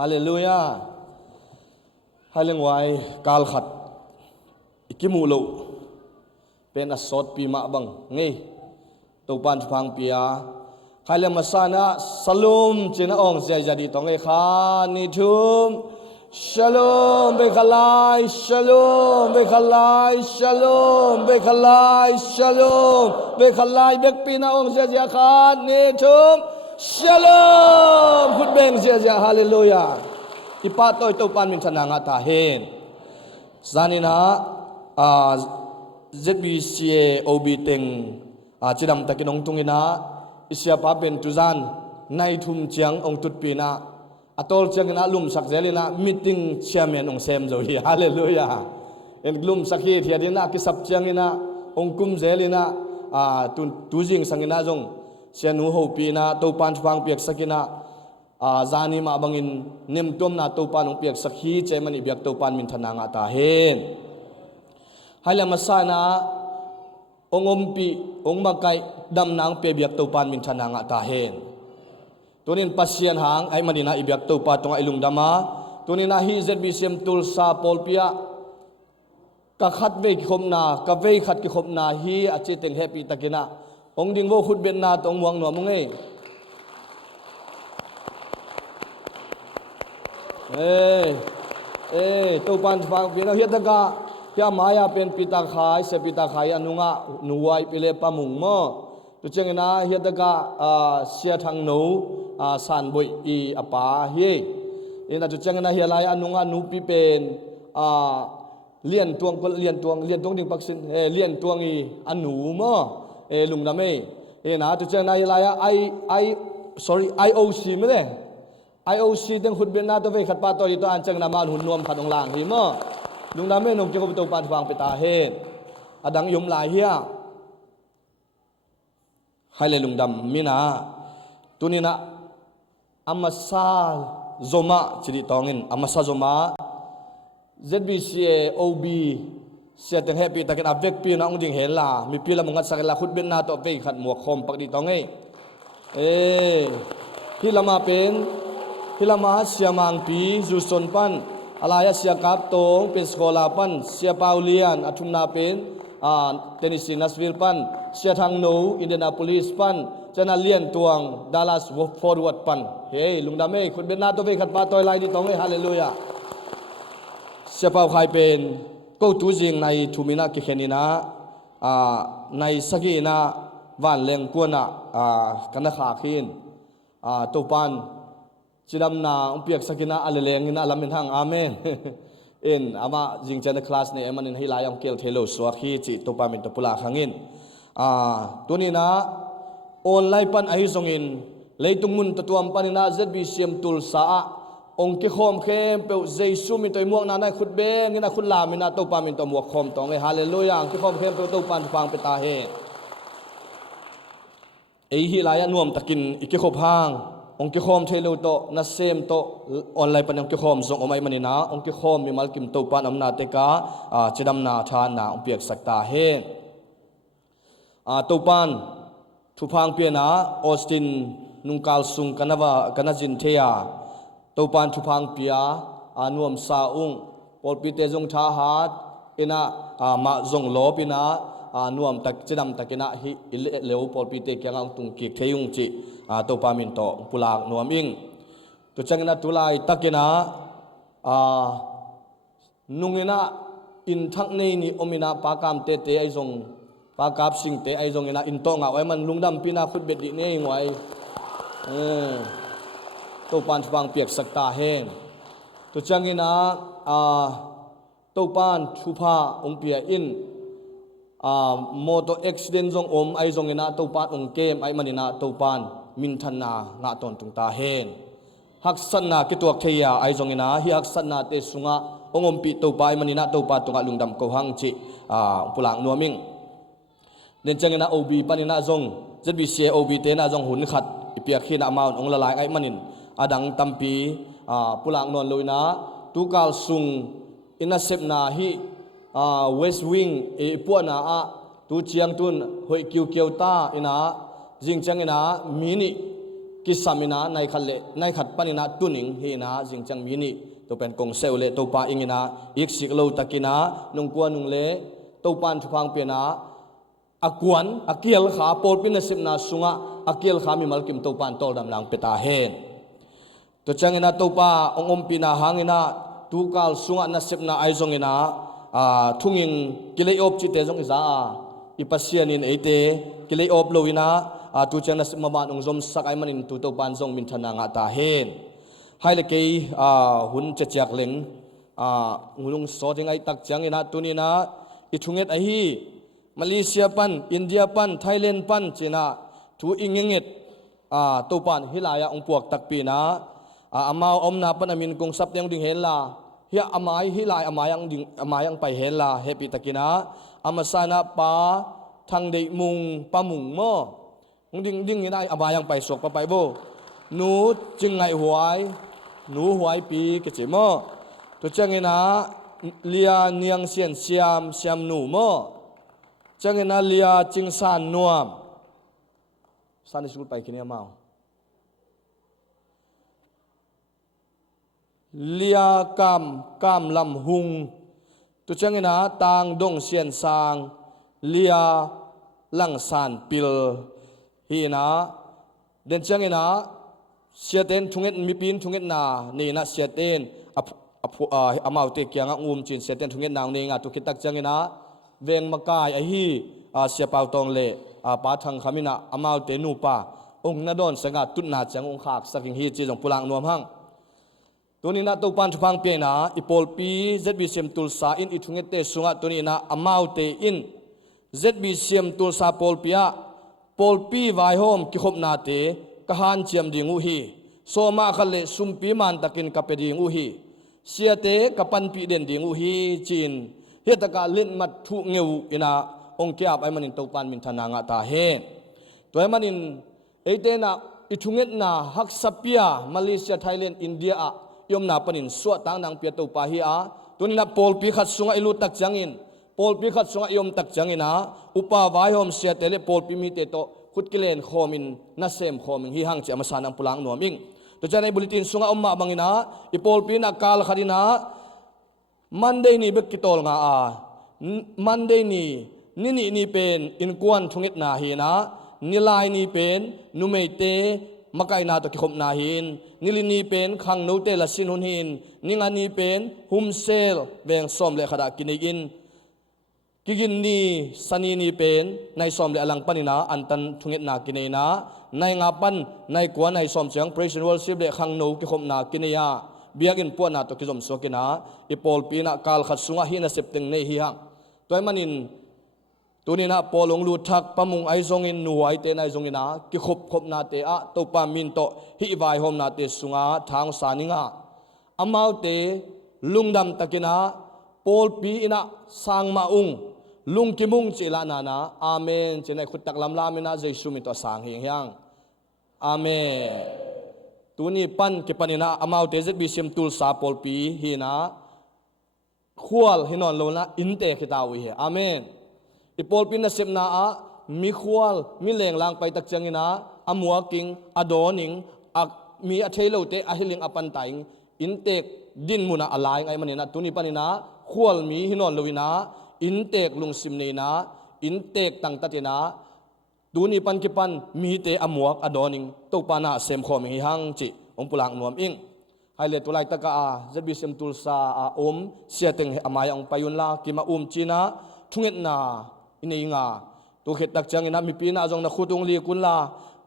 ฮาเลลูยาฮาเลงไว้กาลขัดอิกิมูโลเป็นอสอดปีมาบังไงตัวปันฟังปียาใครเลมาสานะสลุมจีน่าองเสียjadiตองไอ้ข้านิทุมShalom bekalai Shalom bekalai Shalom bekalai Shalom bekalai bekpina ong sia khan ni thum Shalom khut beng sia hallelujah ipa toy to pan min thana nga ta hen zanina ZBCA OB teng chidam takinong tungina isya pa ben tuzan nai thum chiang ong tut pina atol changina lum sak zelina meeting chairman ong sem zo hi hallelujah en glum sakhi thiadina ki sap changina ong kum zelina tu jing sangina jong sianu ho pina to pan phang piak sakina zani ma bangin nem tom na to pan ong piak sakhi chairman ibyak to pan min thana nga ta hen haila masana ong ompi ong makai dam nang pe biak to pan min thana nga ta hen tunin pasien hang ay manina ibyak to pa tong ilung dama tunina hi ZBCM tulsa polpia ka khat ve ki khomna ka ve khat ki khomna hi achi teng happy takina ong ding wo khut ben na tong muang no munge to pan phang pina hi taka kya maya pen pita khai se pita khai anunga nuwai pile pamung mo tu chengena hi taka sia thang no san boi I apa hi ina tu changna hi lai anunga nu pi pen lian tuang ding paksin lian tuang I anu mo lung na me ina tu changna hi lai IOC me le IOC deng khut ben na to ve khat pa to to an changna man hun nom khat ong lang hi mo lung na me nong ke ko to pan wang pe ta hen adang yum lai hi hai le lung dam mina tunina amasa zoma chiri tongin amasa zoma ZBCA OB seteng happy takin avek pi na ong ding hela mi pila mangat sakela khut ben na to pe khat muak khom pak di tongai hilama pen hilama siamang pi juson pan alaya sia kap tong pen sekolah pan sia paulian athumna pen Tennessee Nashville pan sia thang no Indianapolis pan chana lian tuang Dallas forward pan hey lungdame khut ben na to ve khat pa toy lai di tong hey hallelujah sia pau khai pen ko tu jing nai thumina ki khenina nai sagina van leng kuana kana kha khin to pan chidam na piak sakina aleleng ina alamin hang amen in ama jing chana class ne emanin hilai ang kel thelo swakhi chi to pa min to pula khangin tunina online pan ahi zongin leitung mun tatuam panina ZBCM tulsa ong ki khom khem pe jesu mi toy muak na nai khut be ngina khut la mina to pa min to muak khom tong e hallelujah ki khom khem pe to pan phang pe ta he ei hi la ya nuam takin iki khop hang ong ki khom thelo to na sem to online pan ong ki khom zong omai manina ong ki khom mi malkim to pan amna te ka chidam na tha na ong piak sakta he to pan thu phang piana Austin nungkal sung kanajin thea to pan thu phang pia anuam saung polpite jong tha hat ina ma jong lopina nuam tak chidam takina hi leu polpite kyang tung ki kheyung chi to pa min to pulak nuam ing to changna tulai takina nungina in thak nei ni omina pakam te ai jong pa kap sing te ai jong ina in to nga oi man lungdam pina khut bet di nei ngoi to pan phang piak sakta hen to changina to pan thupa ong pia in motor accident jong om ai jong ina to pan ong kem ai manina to pan min thanna nga ton tung ta hen hak sanna ki tuak theya ai jong ina hi hak sanna te sunga ongom pi to pa ai manina to pa tunga lungdam ko hang chi pulang nuaming den changena OB panina jong ZBCA OB te na jong hun khat ipiak khina amount ong lalai ai manin adang tampi pulang non loina tukal sung ina sepna hi West Wing puana tu chiang tun hoi kiu ta ina jing chang ina mini กิสามินาในขัดเละในขัดปนินาตุนิงเฮนาจิงจังมินิตัวเป็นกงเซลเลตัวปาอิงินาอีกสิกโลตะกินานุงกวนนุงเลตัวปานทุพังเปียนาอากวนอาเกียลขาปอลปินสิบนาสุงะอาเกียลขามีมัลกิมตัวปานตอลดำนางเปตาเฮนตัวจังเงินาตัวปาองค์ปินาหางินาตูกาลสุงะนัสิบนาไอซงเงินาทุ่งยิงกิเลอบจิตเตจงอิจาอิปัสเซียนินเอเตกิเลอบโลวินาตูจังนัสิบมาบานองค์จอมสักไอมันินตูตัวปานจงมินทนางาตาเฮนให้เลกีหุ่นเจียกเล็งงุลงสอดยังไงตักจังเงินาตัวนี้นะอิทุงเอ็ดไอฮีมาเลเซียปันอินเดียปันไทยแลนด์ปันจีน่าทูอิงเงตตัวปันฮิลายาองปวกตักปีนะอามาอมนาปันอามินกงซับยังดึงเฮลาเฮียอามายฮิลายอามายยังดึงอามายยังไปเฮลาเฮปิตะกินะอามาสานาปาทางเดมุงปามุงโมดึงได้อามายยังไปสกปะไปโบหนูจึงไงหวยหนูหวยปีกจิโมตัวจังเงนะเลียเนียงเซียนเซียมหนูโมจังเงินเลียจิงสานนัวสานสกุลไปกินยาเมาเลียกามลำหุงตุจังเงินตางดงเสียนสางเลียลังสานปิลฮีนะเดินจังเงินเสียเต้นทุงเงินมีปีนทุงเงินนานี่นะเสียเต้นอามาเตกียงอุ้มจินเสียเต้นทุงเงินนางนี่งาตุกิตักจังเงินเวงมากายไอฮีเสียเปาตองเล่ปาทังขมินะอมาเตนูปาองค์นาดอนสงัดตุนนาจังองค์ขากสักิงฮีจีจงปุลังนวมหังตัวนี้นะตัวปันทุพังเปียนะอีโปลปีเซดบีเซียมตุลซาอินอิทุงเตสุงะตัวนี้นะอมาเตอินเซดบีเซียมตุลซาโปลปีไวโฮมกิขบนาเตกะฮันเจียมดิงูฮีโซมาคัลเลซุมปีมันตะกินกับเปดิงูฮีเสียเตกับปันปีเด่นดิงูฮีจีนเฮตกาลินมัดทุเงวอินาองค์เกียบไอมันินตปานมินทนางาตาเฮตัวไอมันินเอเตนะอิทุงเงตนาฮักสเปียมาเลเซียไทยแลนด์อินเดียอะยมนาปนินสวดตังนางเปียตปาฮีอาตัวนี้นะโปลปีขัดสุงไอลูตักจังอินโปลปีขัดสุงไอยมตักจังอินะอุปาวายอมเสียเตเลโปลปีมีเตโตขุดกิเลนโคมินนัสเซมโคมินฮีฮังเจมาสานังปุลังหนวมิงตัวจะในบุลิตินสุงอมมาบังอินะอีโปลปีนักกาลขัดินะมันได้นี่เบกกิโตลงามันได้นี่เป็นอินกวนทุงเอ็ดนาฮีนะนิลายนี่เป็นนุเมเตมาไกนาตกิขมนาหินนิลินี่เป็นขังโนเตละสินหุนหินนิงานี่เป็นหุมเซลเวงซอมเลขดากินิกินกินนี่สันีนี่เป็นในซอมเลอลังปันินาอันตันทุงเอ็ดนากินนะในงาปันในกวนในซอมเสียง Praise Worship เลขังโนกิขมนากินยาเบียกินปวนาตกิจมสกินะอีโปลปีนักกาลขัดสุงะหินะเสพติงในฮีฮังตัวมันินตัวนี้นะปอลงลูทักปะมุงไอซงอินหน่วยเตนไอซงอินะกิขบนาเตอะตัวปามินโตฮิวายโฮมนาเตสุงะทางสานิงะอามาวเตลุงดำตะกินะปอลปีอินะสังมาอุงลุงกิมุงจิลานานะอาเมนจินัยขุดตักลำลามินะเจสุมิตัวสังเฮียงอาเมนตัวนี้ปันกิปันินะอามาวเตเจบิเซียมตุลซาปอลปีฮีนะขวลฮินอนโลนะอินเตคิตาวิเฮอาเมนอีปอลปินเสพนาอะมีขวลมีแรงลางไปตักจังอินะอมัวกิงอดอนิงมีอเทโลเตอหิลิงอปันไตงอินเตกดินมุนะอะไรไงมันนะตัวนี้ปันนะขวลมีฮินอนโลวินะอินเตกลุงซิมเนนะอินเตกตังตัดนะตัวนี้ปันกิปันมีเตอมัวอดอนิงตุปานะเซมขอมิฮังจิองปุลังนวมอิงให้เลตุไลตะกาจะบิเซมตุลซาอมเสียตึงอามายองไปยุนลากิมาจีนะทุงเอ็ดนาอินเองาตัวเขตตักจังอินะมีปีนาจงนักขุดงลีกุนลา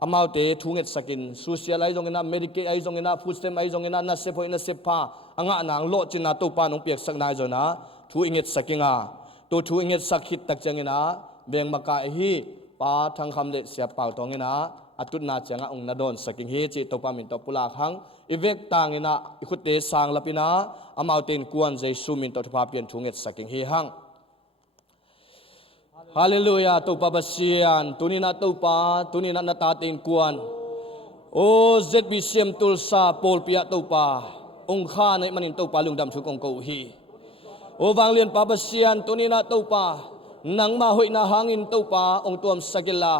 อามาวเตทุงเอ็ดสกินซูเซียไลจงอินะเมดิเกไอจงอินะฟูสเตมไอจงอินะนัสเซพอินะเซพาอ่างนางโลจินาตุปานองเปียกสักนายจนะทุอิงเอ็ดสกิงาตัวทุอิงเอ็ดสักขิดตักจังอินะเบงมากาฮีปาทางคำเลเสียเป่าตองอินะอตุนาจังองนาดอนสกิงเฮจิตปามินตปุลาขังอีเวกตางอินะอิคุเตสังลปินะอามาวเตนกวนใจซูมินตทภาเปียนทุงเอ็ดสกิงเฮหังฮาเลลูยาตุปาบเซียนตุนินาตุปาตุนินานาตาเตนกวนโอเซดบิเซียมตุลซาโปลเปียตุปาองค์ข้าในมันินตุปาลุงดำชุกองกูฮีโอวังเลียนปาบเซียนตุนินาตุปานังมาหุยนาหางินตุปาองค์ตัวมสกิลา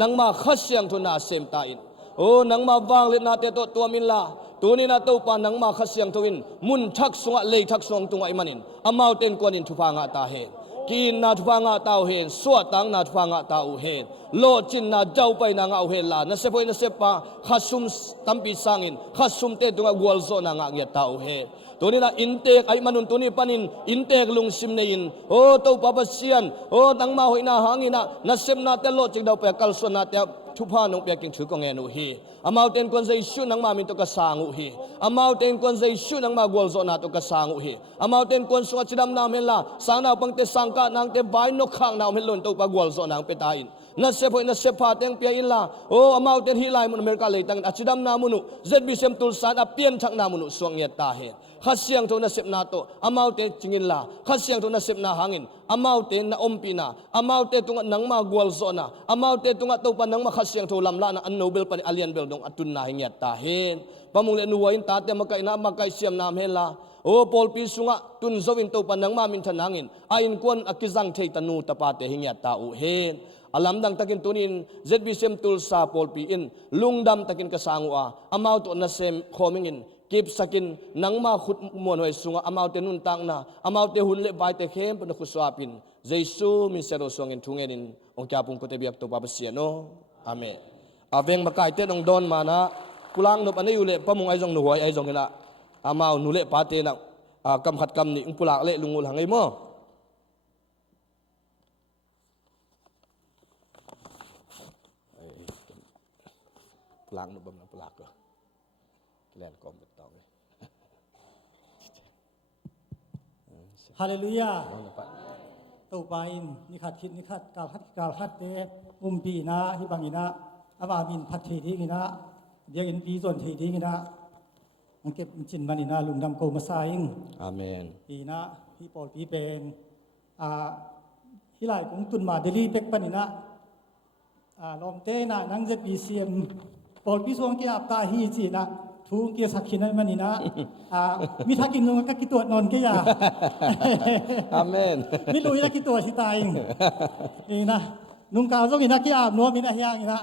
นังมาขัดเสียงทุนาเซมตาอิน โอ้นังมาวางเล็ดนาเตโตตัวมินลาตัวนี้นาตัวปานังมาขัดเสียงทวินมุนทักสงะเลยทักสงตรงไอมันินอามาวเต็นกวนินทุพางะตาเฮกินนาทุพางะตาเฮสวดตังนาทุพางะตาอุเฮโลจินนาเจ้าไปนางเอาเฮลานาเซปอยนาเซปะขัดซุมตัมปีสังอินขัดซุมเตตรงะกวลโซนางะเงียตาอุเฮตัวนี้นะอินเตกไอมันุนตัวนี้ปันินอินเตกลุงซิมเนยินโอ้ตัวปะปัสเซียนโอ้นังมาหอยนาหางินะนาเซปนาเตโลจิกดาวไปกัลโซนาเตทุพานุเปียกิงถือกงเงนุฮีอามาวเต็นกวนใจชุนังมามินตุกสางูฮีอามาวเต็นกวนใจชุนังมากวลโซนาตุกสางูฮีอามาวเต็นกวนสวจิดามนาเมล่าสางนาปังเตสังกานางเตบายนกข้างนาเมลุนตุปากวลโซนางเปตาอินนัสเซพอยนัสเซพาเต็งเปียอินลาโอ้อามาวเต็นฮิไลมุนอเมริกาเลยตังอจิดามนามุนุเซดบิเซมตุลสานอเปียนทักนามุนุสวงเงตาเฮขัดเสียงโทนัสเซปนาโตอามาวเต็นจิงินลาขัดเสียงโทนัสเซปนาหางินอามาวเต็นนาอมปีนาอามาวเต็นตุงนังมากวลโซนาอามาวเต็นตุงตุปานังมาขัดเสียงโทลำลานะอันโนเบลปันอเลียนเบลดงอตุนนาหิเงตาเฮปะมุงเลนุวาอินตาเตมะไกนามาไกเสียมนามเฮลาโอ้ปอลปีสุงะตุนโซวินโตปันนังมามินทนางอินอาอินกวนอกิจังเทตันูตะปาเตหิเงตาอุเฮอาลัมดังตักินตุนินเซดบิเซมตุลซาปอลปีอินลุงดำตักินกสังวาอามาวตุนัสเซมโคมิงอินกิบสกินนังมาขุดมวนไว้สุงะอามาวเตนุนตังนาอามาวเตหุนเลบายเตเข้มปนขุสวาปินเจซูมิเซโรสวงอินทุงเงินองค์จาปุงกุเตเบียกตัวปาปเสียโนอาเมอาเวงมาไกเตนองดอนมานะกุลังนบอันนี้อยู่เลยปะมุงไอจงหนูหวยไอจงกันละอามาวหนูเละปาเตนักกำขัดกำนี่อุปลากเละลุงอุลหังไอโมปลากนบมันปลากก็แลนกอมเป็นตองเลยฮาเลลูยาตัวไปนิขัดคิดนิขัดกล่าวฮัดเตปีนะฮิบังอินะอาบาบินพัดเทดีกินะเดียกินปีส่วนเทดีกินะมันเก็บจินมันอินะลุงดำโกมาซายิงอาเมนปีนะพี่ปอลปีเป็นฮิไลกุงตุนมาเดลีเป็กปันอินะลอมเตนะนังเจปีเซียมปอลปีส่วนเกียบตาฮีจีนะทูเกียสักขินันมันนี่นะมิทักินนุ่งก็กิตัวนอนก็อย่าอาเมนมิลุยนะกิตัวสิตายนี่นะนุ่งกาวต้องกินนักกีฬาหนัวมีนะเฮียงนะ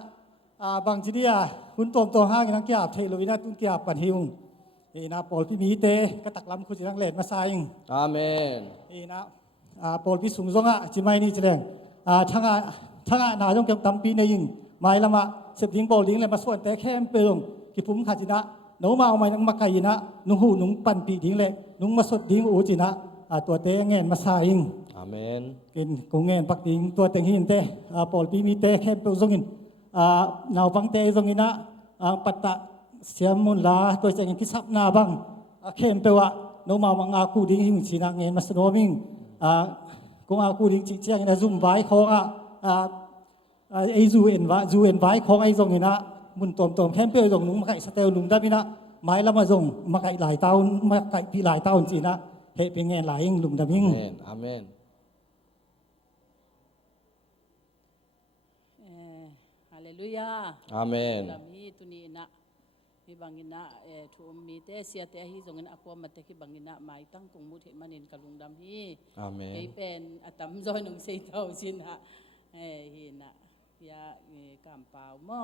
บางทีเดียคุณตัวห้างนักกีฬาเทลุยนะตุ้งกีฬาปันหิวนี่นะปอลพี่มีเตก็ตักลำคุณจะนั่งเล่นมาใส่อาเมนนี่นะปอลพี่สูงส่งอ่ะจิไม่นี่แสดงทั้งหนาต้องเก็บตั้มปีในยิงไม่ละมาเสพยิงปอลลิงเลยมาส่วนแต่แค่เปลืองกิพุ่มขาจินะหนูมาเอาไม้นังมาไก่นะนุ่งหูนุ่งปั่นปีดิ้งเล็กนุ่งมาสดดิ้งอูจินะตัวเตะเงินมาสายิงอาเมนกินกงเงินปักดิ้งตัวเต็งหินเตะปอลปีมีเตะแค่เปลวซงินนาวฟังเตะซงินะปัตตะเสียมุนลาตัวเจงกิซับนาบังเข้มเปว่าหนูมาวังอากูดิ้งหิงจีนะเงินมาสโนมิงกงอากูดิ้งจีเจียงนะซุ่มไว้ของไอซูเอ็นไว้ของไอซงินะมุนตมแค่เปรี้ยวส่งนุ่งมาไก่สเตลนุ่งได้พี่นะไม้ละมาส่งมาไก่หลายเต้ามาไก่พี่หลายเต้าจริงนะเหตุเป็นไงหลายยิ่งลุงดำยิ่งอาเมนฮาเลลูยาอาเมนลำฮีตุนีนะมีบางอินะทุมมีเตเสียเตฮีส่งเงินอความาเตคิบางอินะหมายตั้งกงมุทิมันเห็นกับลุงดำฮีอาเมนเป็นอัตมจอยหนุ่งเสียเต้าสินะฮีนะยากำเปล่าหม้อ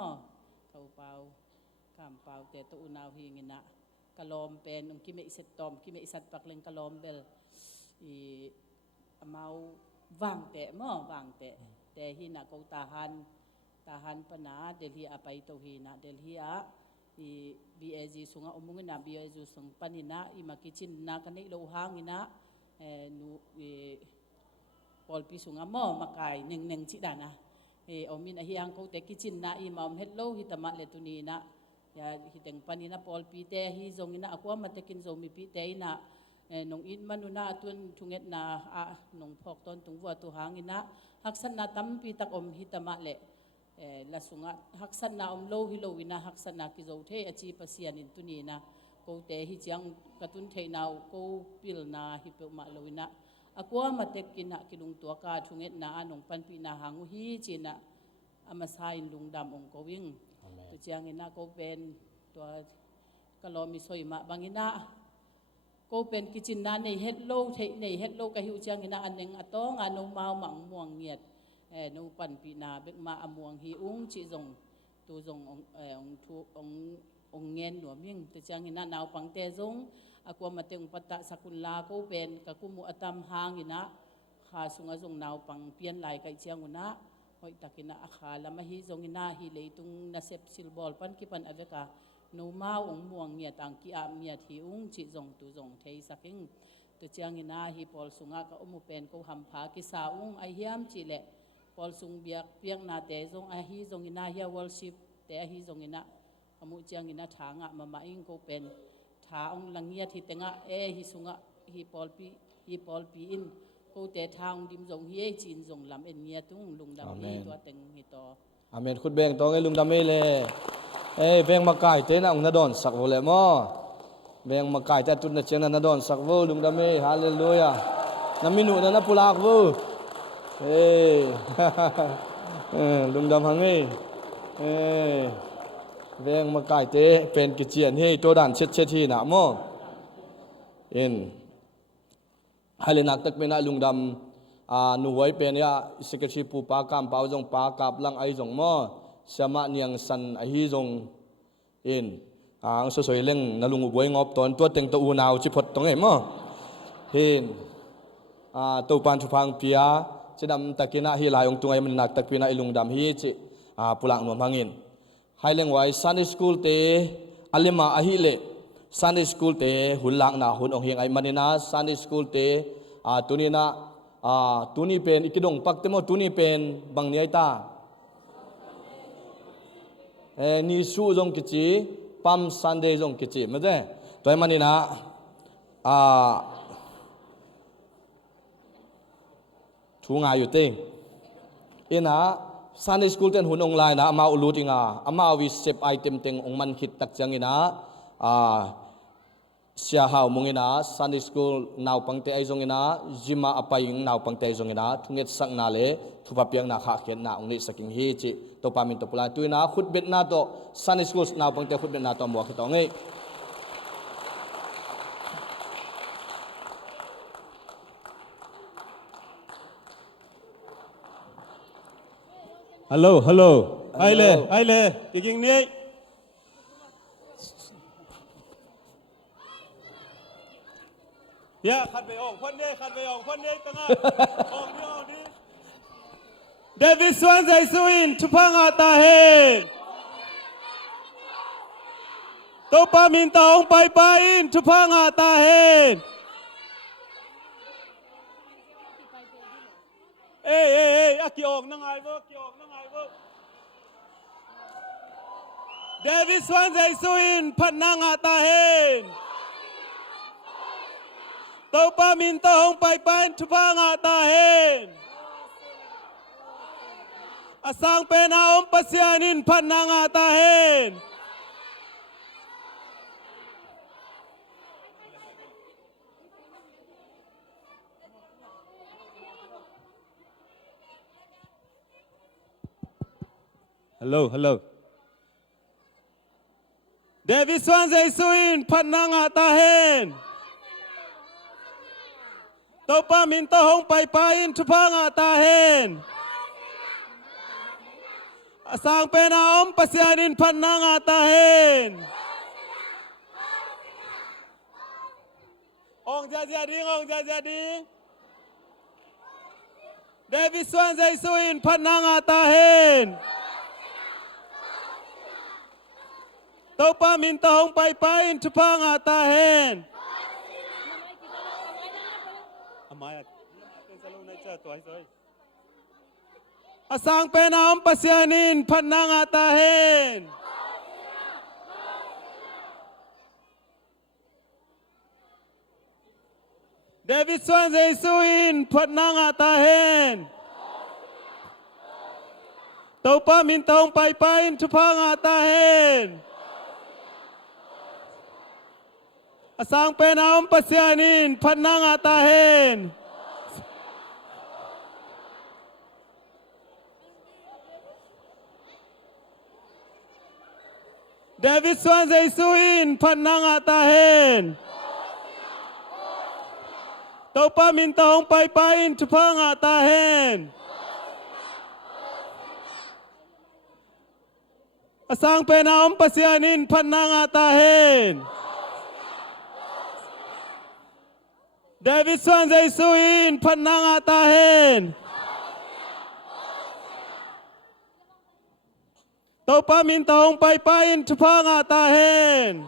เขาเปล่ากำเปล่าแต่ตัวนาวหิงินะกะลอมเป็นองค์กิเมอิเซตตอมกิเมอิสัตปักเลงกะลอมเบลเมาวางแต่หม้อวางแต่หินะเขาตาหันปนาเดลฮีอาไปตัวหินะเดลฮีอาบีเอจีสุงะอมุงินะบีเอจีสุงปนินะอิมากิจินนะกันนี่โลหางินะนูปอลปิสุงะหม้อมาไก่หนึ่งจิดานะอมินอาฮิยังเขาแต่กิจินนะอิมามเฮลโลฮิตามาเลตุนีนะยาฮิตังปานินะปอลปีเตฮิซงอินะอความาเตกินโซมิปีเตอินะนงอินมานุนะตุนทุงเอ็ดนะนงพอกตอนตุงวัวตุหางอินะฮักสันนะตัมปีตักอมฮิตามาเลละสุงะฮักสันนะอมโลฮิโลวินะฮักสันนะกิโซเทอจีปัสยานินตุนีนะเขาแต่ฮิจังกระตุนเทนาวเขาปิลนะฮิเปมาโลวินะAku amat tekina kilung tua ka thunget na anong panpina hangu hi china amasain lungdam ong kowing tu chiang ina ko pen tua kalomi soima bangina ko pen kichin na nei hello thei nei hello ka hiu chiang ina aneng atong anong mau mang muang nghiet no panpina bek ma amuang hi ung chi zong tu zong ong ngen nuam ming te chang ina naw pang te zong akwa mate ong pata sakun la ko pen ka kumu atam hang ina kha sunga zong naw pang pian lai kai chiang una hoi takina akha lama hi zong ina hi leitung na sep silbol pan ki pan aveka no mau ong muang mia tang ki a mia thi ung chi zong tu zong thei saking tu chiang ina hi pol sunga ka umu pen ko ham pha ki sa ung ai hiam chi le pol sung biak piang na te zong a hi zong ina hi worship te hi zong ina amu chiang ina thanga mama ing ko pen tha ong langia thi tenga hi sunga hi pol pi in ko te thang dim zong hi chin zong lam en nia tung lung dam hi to teng hi to Amen khut beng to ngai lung dam le beng makai te na ong na don sak wo le mo beng makai te tut na chen na don sak wo lung dam hallelujah na minu na pulak wo lung dam hang veng makai te pen ki chian he to dan chet hi na mo in halenak tak pena lung dam nu wai pen ya secretary pu pa kam pau jong pa kap lang ai jong mo sama niang san a hi jong in ang so soi leng na lungu boi ngop ton to teng to u naw chi phot tong e mo hin to pan thu phang pia chidam takina hi lai ong tungai man nak tak pina ilung dam hi chi pulang nom hangin haileng wai Sunday school te alima a hi le Sunday school te hulak na hun ong hing ai manina Sunday school te tunina tuni pen ikidong paktemo tuni pen bang niai ta ni su jong kichi pam Sunday jong kichi made toy manina thu nga yu te ina Sunday school ten hun ong lai na ama ulut inga ama wi sep item teng ong man khit tak chang ina sia hau mungina Sunday school naw pangte ai jong ina jima apaying naw pangte ai jong ina thunget sak na le thupa piang na kha khen na ong ni saking hi chi to pamin to pula tuina khut bet na to Sunday school naw pangte khut bet na to mo khitong ngai Hello. Ai le. Tiking ni. Ya, khat về ong, phân đi tanga. Ong đi. David Swan Zai Suin, Chupang Atahen. Topa minta ong pai Chupang Atahen. Aki ong nang ai wo. David Swan Zai Suin, Patnang Atahen. Topa minta hong pai Chupang Atahen. Asang pena om pasianin Patnang Atahen. Hello. David Swan Zai Suin, Patnang Atahen. Topa minta hong pai Chupang Atahen. Asang pena om pasianin Patnang Atahen. Ong jadi. David Swan Zai Suin, Patnang Atahen. Topa minta hong pai Chupang Atahen. Asang pena om pasianin Patnang Atahen. David Swan Zai Suin, Patnang Atahen. Topa minta hong pai Chupang Atahen. Asang pena om pasianin Patnang Atahen. David Swan Zai Suin, Patnang Atahen. Topa minta hong pai Chupang Atahen. asang penaom pasianin pananga tahin David Swan Zaisuin pananga tahin Tau pamin taong paypayin tupanga tahin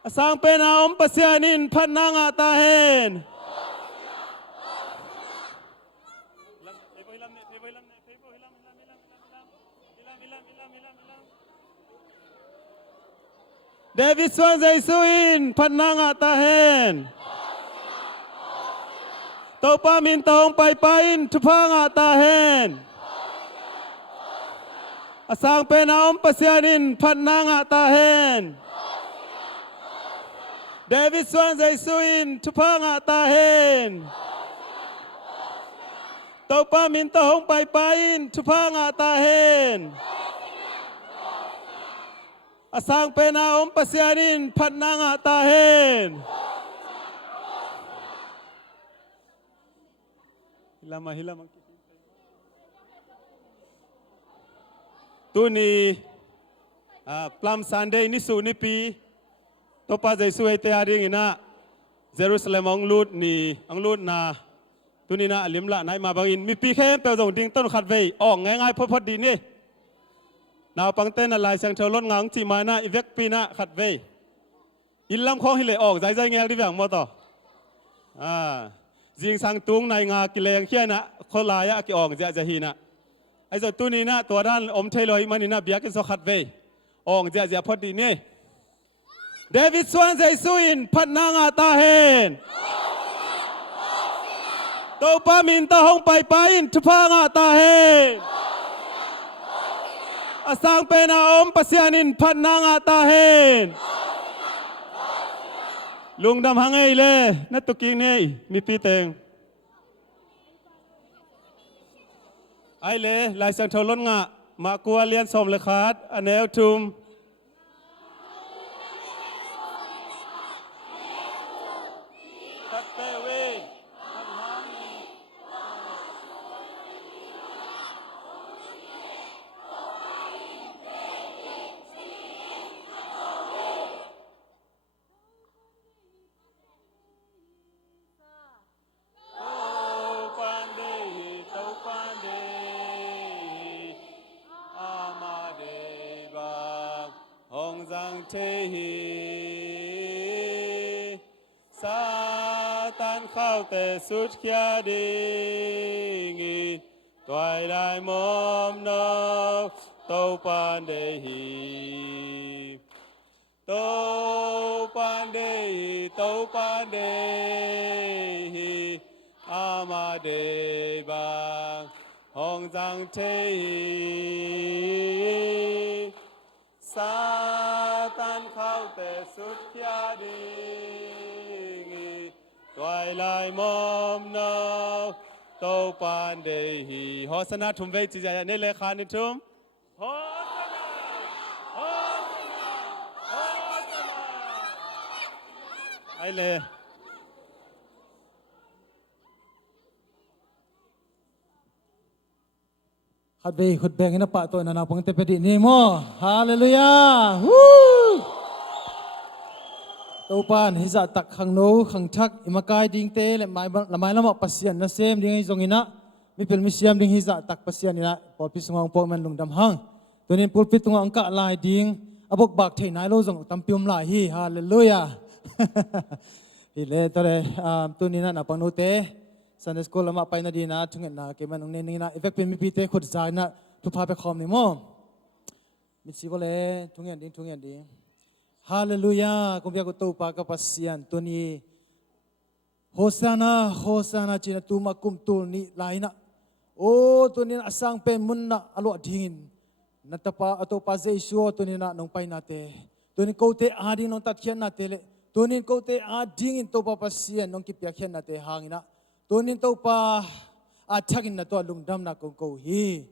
Asang penaom pasianin pananga tahin David Swan Zaisuin pananga tahin Tau pamin taong paypayin tupanga tahin Asang penaom pasianin pananga tahin David Swan Zaisuin tupanga tahin Tau pamin taong paypayin tupanga tahin Asang penaom pasianin pananga tahin Hilama Tuni Plum Sunday ni su ni pi Topa Jesu ite aring ina Jerusalem ang lut na Tuni na alimla na mabangin mi pi khem pe dong ding ton khat vei ong ngai phot di ni Nào bằng tên là lại sang chờ lót ngang chỉ mai na ivek pina khát về, in lam khó hi lệ ọc dài nghe đi vàng mò tỏ, riêng sang tung này ngà kí leng kia na khó lại á kí ọc dài hi na, ai giờ tu ni na tua đan om thay lối mà ni na bia cái số khát về, ọc dài phật đi nè, David Swan Zaisuin phát nang ta hen, tàu pa min ta hong pai pai tu pa ta hen. Asang penaom pasianin pananga tahin Lung dam hangai le natuking nei mi piteng Ai le lai sang tholon nga ma kwa lian som le khat anel tum thế hi sa tan khao tề sút kia đi nghi toại đại mồm nâu tâu pan đề hi tâu pan đề hi tâu pan đề hi ama đề bang hong giang thế hi sa tan khao tề sút kia đi nghi toại lại mồm nâu tâu pan đề hi Hosanna thum vei chi ja ne le khan ni thum Hosanna Hosanna Hosanna ai le khát về khut beng ina pa to na na pang te pedi ni mo hallelujah woo to pan hiza tak khang no khang thak imakai ding te le mai lama pasian na sem ding jong ina mi pel mi siam ding hiza tak pasian ina pol pi sungang po man lungdam hang tunin pulpit tunga angka lai ding abok bak thei nai lo jong tampium lai hi hallelujah hi le tore tunina na pang no te Sunday school lama pai na di na thungen na ke manung ne na effect pe mi pi te khut zai na tu pha pe khom ni mo mi si bole thungen ding hallelujah kum bia ko to pa ka pasian to ni Hosanna Hosanna china tu ma kum tul ni laina o to ni asang pe mun na alo dingin na tapa ato pa Jesu to ni na nong pai na te to ni ko te adin nong tat khian na te le to ni ko te ading in to pa pasian nong ki pia khian na te hangina Tunin to pa athakin na to lungdam na kong ko hi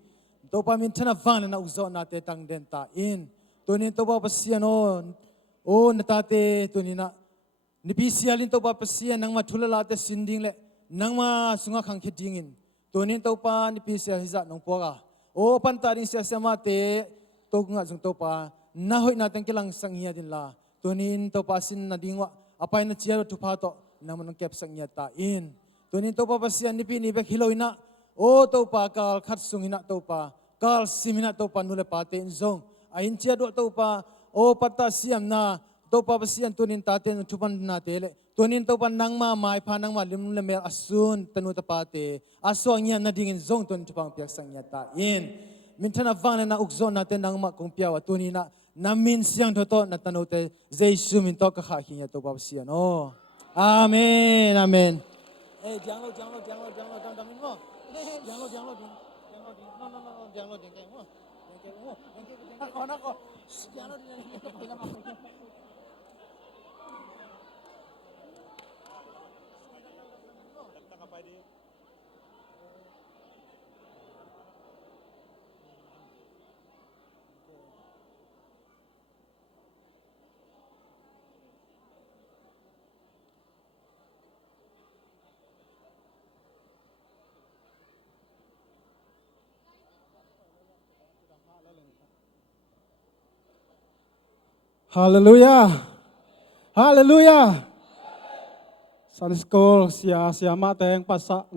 to pa min thana van na uzo na te tang den ta in tunin to pa pasian o na ta te tunina ni pi sialin to pa pasian nang ma thulala te sinding le nang ma sunga khang kheding in tunin to pa ni pi sial hiza nong poga โอ้ปันตาดินเสียเสียมาเตตัวงะจงตัวปาน่าหอยน่าเต็งกิลังสังเฮียดินลาตัวนี้ตัวปาสินนาดิ่งวะอภัยนัดเชียร์ทุพาโตนามันเก็บสังเฮียตาอินตัวนี้ตัวปาปัสยานิปีนิเบกฮิโลอินะโอ้ตัวปากาลขัดสุงอินะตัวปากาลซิมินะตัวปานุเลปาเตนซงอาอินเชียร์ตัวปาโอ้ปัตตาเสียมนาตัวปาปัสยานตัวนี้ตาเตนทุพันนาเตเลตัวนี้ตัวปานังมาไม้พานังมาลิมเลเมลอสุนตนุตปาเตอาสวงเงียนาดิ่งซงตัวนี้ทุพังเปียกสังเฮียตาอินมินทนาฟังna ukzon natin nang makumpiawa tuni na namin siyang toto na tanote Jesus min to kakhahin ya to babsiyan oh amen amen eh janglo dang damin mo janglo din kay mo ako janglo din Hallelujah. Hallelujah. Sunday school siya ma teng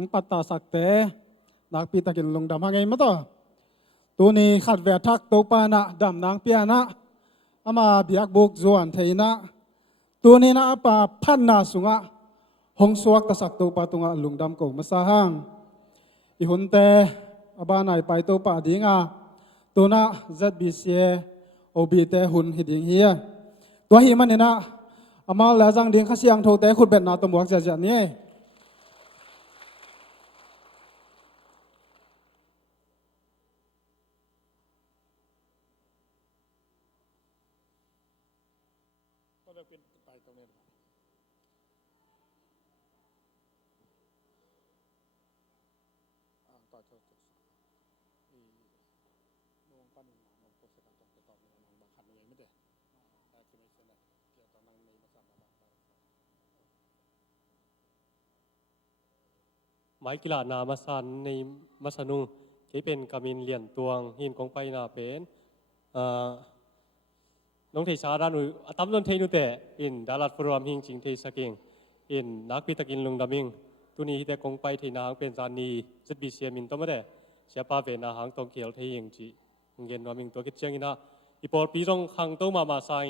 pata sakte nakpita kin lungdam hangay mo to. Tuni khat ve thak to pa na dam nang pia na ama biak buk zuan thei na tuni na apa phan na sunga hong suak ta sak to pa tunga lungdam ko masahang ihunte aba nai pai to pa dinga tuna ZBC obite hun hiding hiaตัวหิมันเนี่ยนะอามาแล้วจังดิ้งข้าเสียงโทเตขุดเป็นนาตัวหมวกจะนี่ไม้กีฬานามาสันในมาสนุที่เป็นกามินเหรียญตวงหินของไปนาเป็นน้องเทชาดานุตั้มต้นเทนุเตอินดาลัดฟรวมหิงจิงเทสกิงอินนักพิตกินลุงดามิงตัวนี้แต่กงไปที่นางเป็นจานีจะบีเซียมินต้องไม่ได้เสียป้าเป็นนาหางตองเขียวเทียงจีเงินว่ามิงตัวกิจเชียงอินะอีปอลปีต้องขังโตมาสาย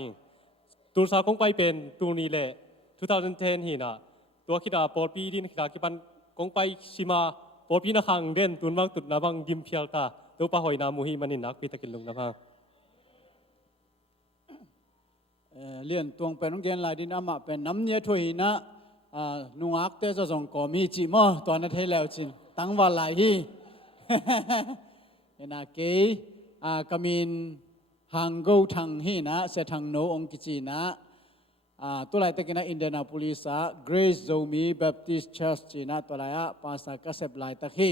ตัวสาวกงไปเป็นตัวนี้แหละ2010หินะตัวคิดว่าปอลปีดินคิดว่ากี่ปันกงไปชิมาปอพีนักขังเด่นตุนบางตุนนาบางยิมเพียลตาตัวป้าหอยนามุฮีมันนี่นักพิตกินลุงนะพังเลียนตวงเป็นน้องเกณฑ์ลายดินอามาเป็นน้ำเนื้อถุยนะนุ่งอักเตจะส่งก่อมีจิมอตอนนั้นเทแล้วจินตั้งวันลายฮีเห็นนะเกยกามินฮังโกทังฮีนะเสทังโนองกิจีนะตัวลายตะกินอินเดียนาโพลิสเกรซโซมีแบปติสต์เชิร์ชจีนะตัวลายภาษากระเสบลายตะคี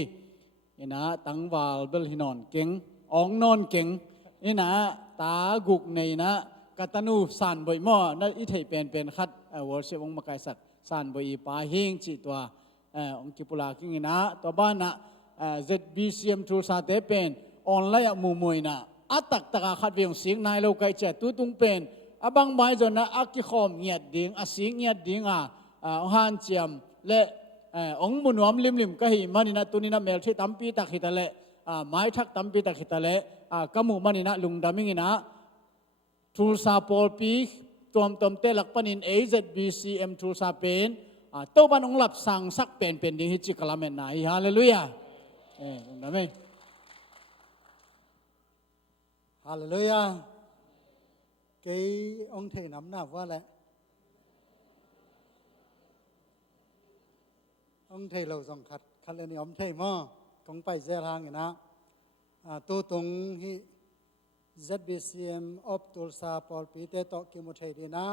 เห็นนะตั้งวาลเบลฮินอนเก่งอองนอนเก่งเห็นนะตากุกในนะกัตนูสานบ่อยมั่วนั่นอีไทยเป็นคัดวอร์ชิวงมากายสักสานบ่อยปาหิงจิตัวองกิปุลากิงนะตัวบ้านนะZBCM ทูสาเตเป็นออนไลน์มุมมวยนะอัตตะขัดเวียงเสียงนายโลกไกเจตุตุงเป็นบางใบจนนะอักขิคอมเงียดดิ่งสิงเงียดดิ่งฮันเจียมและองมุนวมลิมก็หิมันนะตุนินะเมลที่ตั้มปีตักหิตะเละไม้ทักตั้มปีตักหิตะเละกมุมันนะลุงดามิงนะทูลซาปอลปีตัวตมเตลักปนิน AZBCM ทูลซาเป็นตัวบ้านองหลับสั่งสักเป็นดิ่งฮิจิกลาเมนนะฮาเลลูยาลุงดามิงฮาเลลูยาเกยองเทน้ำหน้าว่าแหละองเทเราส่งขัดเลนี่องเทมอกงไปเจ้าทางนะตัวตรงที่ ZBCM อบตุลซาปอลปีเตโตกิมุเทดีนะ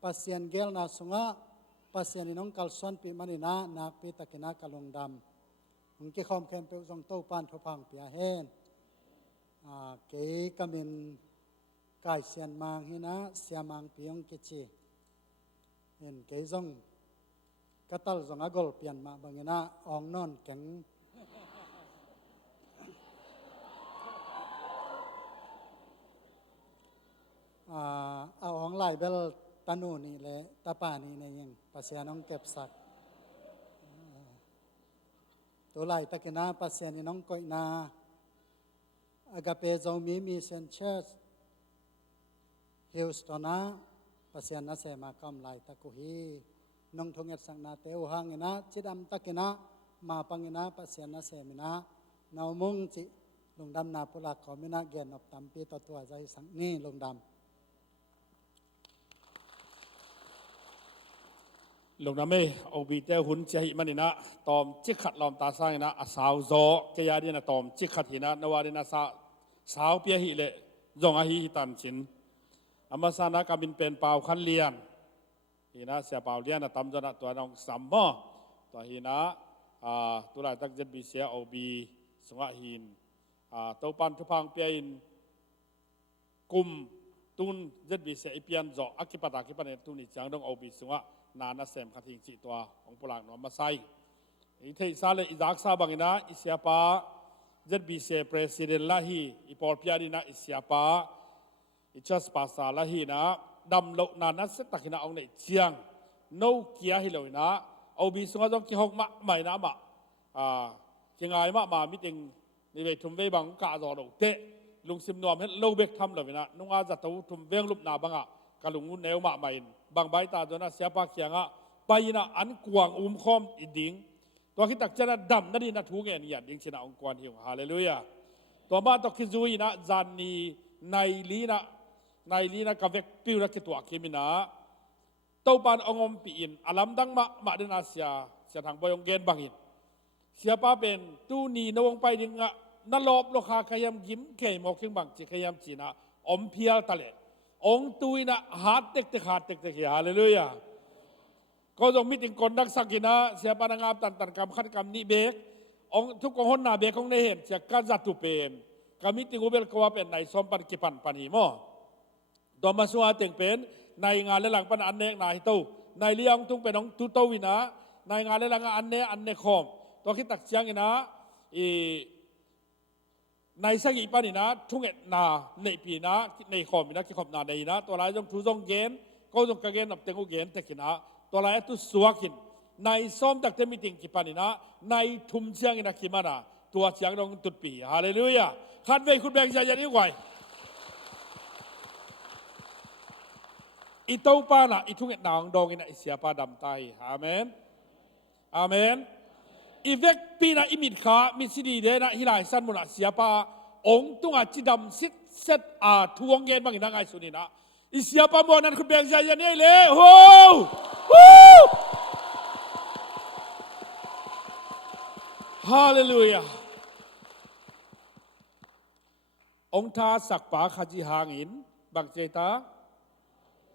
ปัสยันเกลนาสุงะปัสยันน้องกัลซอนปีมันนะนักปีตะกินะกะลงดำมึงกี่คอมเข้มเปวส่งโต้ปานทุพังเปียเฮนเกยกำมินกายเสียนมังฮินะเสียมังปียงกิจิเห็นเกยซงกะตัลซงอากอลเปลี่ยนมาบางนะอองนอนแข็ง เอาของไหลเบลตานูนี่แหละตาป่านี่ในยังปัสยาน้องเก็บสักตัวไหลตะกินาปัสยานี่น้องก้อยนาอากาเปจงมีเซนเชสฮิลสตอนาปัสยานาเสมากำไหลตะกุฮีน้องทงเอ็ดสังนาเตวหางนะจิดำตะกินามาปังนะปัสยานาเสมินะนาวมุงจิลงดำนาปุลักขอมินะเกียนอบตำปีตัวใจสังนี่ลงดำ ลงน้ำไม่เอาบีเตหุ่นเจหิมันนี่นะตอมจิกขัดลอมตาสร้างนะสาวโซเกียดีนะตอมจิกขัดหินะนวาดีนะสาวเปียหิเลจงอาหิตันชินอามาสานะกามินเป็นเปล่าขันเลียนหินะเสียเปล่าเลียนนะตำจนะตัวน้องสัมมอตัวหินะตัวไหลตักเจ็ดบีเสียเอาบีสงะหินตัวปันทุพังเปียอินกุมตุนเจ็ดบีเสียอีเปียนจ่ออักขิปตาคิปเนตุนิจังต้องเอาบีสงะนานาเซมขัดหิงจิตัวของพลังนอมาไซอีเทซาเลอิจากซาบังนะอิเสียปาเจ็ดบีเซประธานละฮีอีปอลพิอาดีนะอิเสียปาอิจัสปาซาละฮีนะดำโลนานาเซตักหินะเอาในเชียงโนเกียฮิโลนะเอาบีสงฆ์ต้องกิฮกมะไม่นะมะเชียงไงมามิติงนี่เวทุมเวบังกาจอดเตะลุงซิมนอมเฮ็ดโลเบกทำเลยนะนุ่งอาจัตตุทุมเวงลุบนาบังอะกะลุงงูเนวมะไม่บางใบตาตัวนั้นเสียปากเขียงอ่ะไปนะอันกวางคอมอีดิ่งตัวคิดตักจะน่ะดำนั่นนี่นะทูเงี้ยนี่ดิ่งชนะองค์กรหิวฮาเลลูยาตัวมาตัวคิดจุยนะจานนีในลีนะกับเวกปิวรักตัวคิมินะตัวปานองค์ปีอินอาลัมดังมาเดนาเสียทางบอยองเกนบางอินเสียป้าเป็นตู้นีนวงไปดิ่งอ่ะนั่นลบโลคาขยำยิ้มเขยมอกขึ้นบางจีขยำจีนะอมเพียตะเลองตุยนะหาเต็กฮาเลลูยาก็ต้องมีติงคนนักสักินะเสียปานงามตันกรรมขัดกรรมนิเบกองทุกคนนาเบกของในเห็นเสียการจัดตุเป็นกามิติงอุเบลกว่าเป็นในสมปันกิปันหิมอดอมาสัวเต็งเป็นในงานและหลังปันอันเนกนายตู้ในเลี้ยงตุ้งเป็นน้องตุโตวินะในงานและหลังอันเนคอมตัวคิดตักเชียงนะในสักอีปานี่นะทุ่งเอ็ดนาในปีนะในขอบนะที่ขอบนาในนะตัวไรต้องทุจงเกณฑ์ก็ต้องกระเกณฑ์นับเต็งอุเกณฑ์แต่กินะตัวไรตุสวกินในซ้อมตักเต็มมีติงกิปานี่นะในทุ่มเชียงนะกิมานะตัวเชียงต้องตุดปีฮาเลลูยาขันเวคุณแบงใจยันนี้ไว้อีเต้าป้านะอีทุ่งเอ็ดนางดองอินะอิเสียป้าดำไตอาเมนอาเมนอีเวกปีน่ะอิมิดขามิสิดีเดนะฮิลายสันมุนะเสียปาองตุงอาจิดำซิดเซตทวงเงินบางอย่างไงสุนีนะอิเสียปาโมนันคุณแบงใจยันนี่เลยโอ้ฮาเลลูยาองท้าสักปาขจิหางอินบางเจตา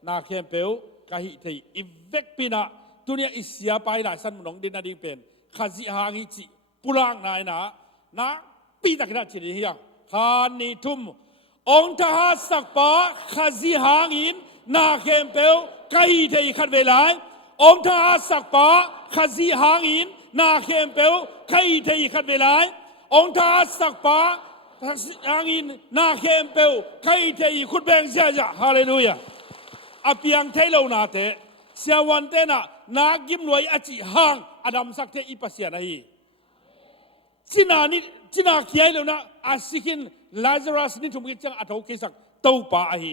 นาเข้มเปลกะหิเทอีเวกปีน่ะตัวเนี้ยอิเสียปาหลายสันมุนองดินนาดิงเป็นข้าจิหางิจิปุรังนายนะปีตักนัดจิริเฮียงข้านิทุมองทหารสักปะข้าจิหางินนาเข้มเปลไกเทยขัดเวลาองทหารสักปะข้าจิหางินนาเข้มเปลไกเทยขัดเวลาองทหารสักปะข้าจิหางินนาเข้มเปลไกเทยขุดแบงเสียจ้ะฮาเลลูยาอภิยังเทโลนาเตเสียวันเตนะนากิมรวยอจิหางอดัมสักเทอีปัสยานะฮีจินาเขียนแล้วนะอาศิกินลาซารัสนี่ทุกอย่างอัตโตกิสักเต้าป่าฮี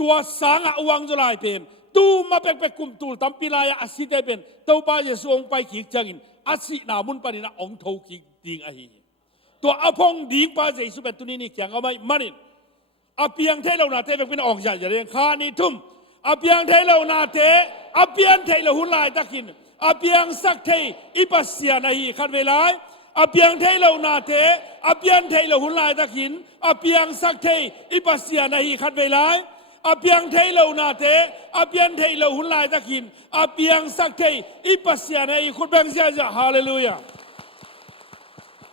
ตัวสางอวังจุลายเป็นตูมาเป็กกุมตูตั้มพิลายอาศิเตเป็นเต้าป่าเยซูองไปขีดจังอินอาศินามุนปานินะองเท่าขีดดิ่งฮีตัวอภงดิ่งป่าเยซูเป็นตัวนี้นี่เขียงเอาไว้มันนี่อภิยังเทเรานาเทเป็นออกจากอย่างเรียนข้านี่ทุ่มอภิยังเทเรานาเทอภิยังเทเราหุ่นลายตะกินอภิยังสักเทอิปัสยานะฮีขัดเวลาอภิยังเทเรานาเทอภิยังเทเราหุ่นลายตะกินอภิยังสักเทอิปัสยานะฮีขัดเวลาอภิยังเทเรานาเทอภิยังเทเราหุ่นลายตะกินอภิยังสักเทอิปัสยานะฮีขุดแบงเสียจ้ะฮาเลลูยา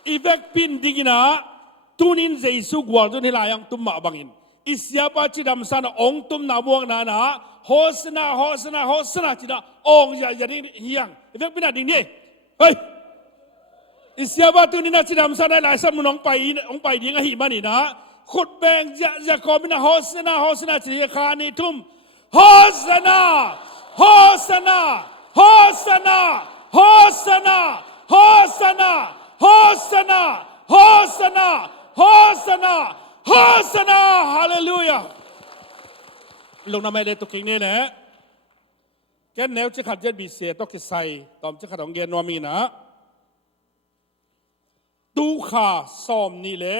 อีเวกปินดิกินะตุนินเจสุกวาลตุนิลายังตุมมาบังอินอิสยาปาจิดามสานองตุมนาบวงนาโฮสนาจิดาองยานี่เฮียงอีเวกปินดิ่งนี่เฮ้ยอิสยาปาตุนินาจิดามสานหลายสันมุนองไปดิ่งหิมานี่นะ ขุดแบงจะขอมินะโฮสนาโฮสนาจีคานีทุ่มโฮสนาโฮสนาโฮสนาโฮสนาโฮสนาโฮสนาโฮสนาโฮสนาโฮสนาฮาเลลูยาลงนำไม่ได้ตุกิงนี่แหละแกแนวจะขัดเย็ดบีเสียต้องกิใส่ตอมจะขัดของเกนนวมีนะตูขาซ้อมนี่แหละ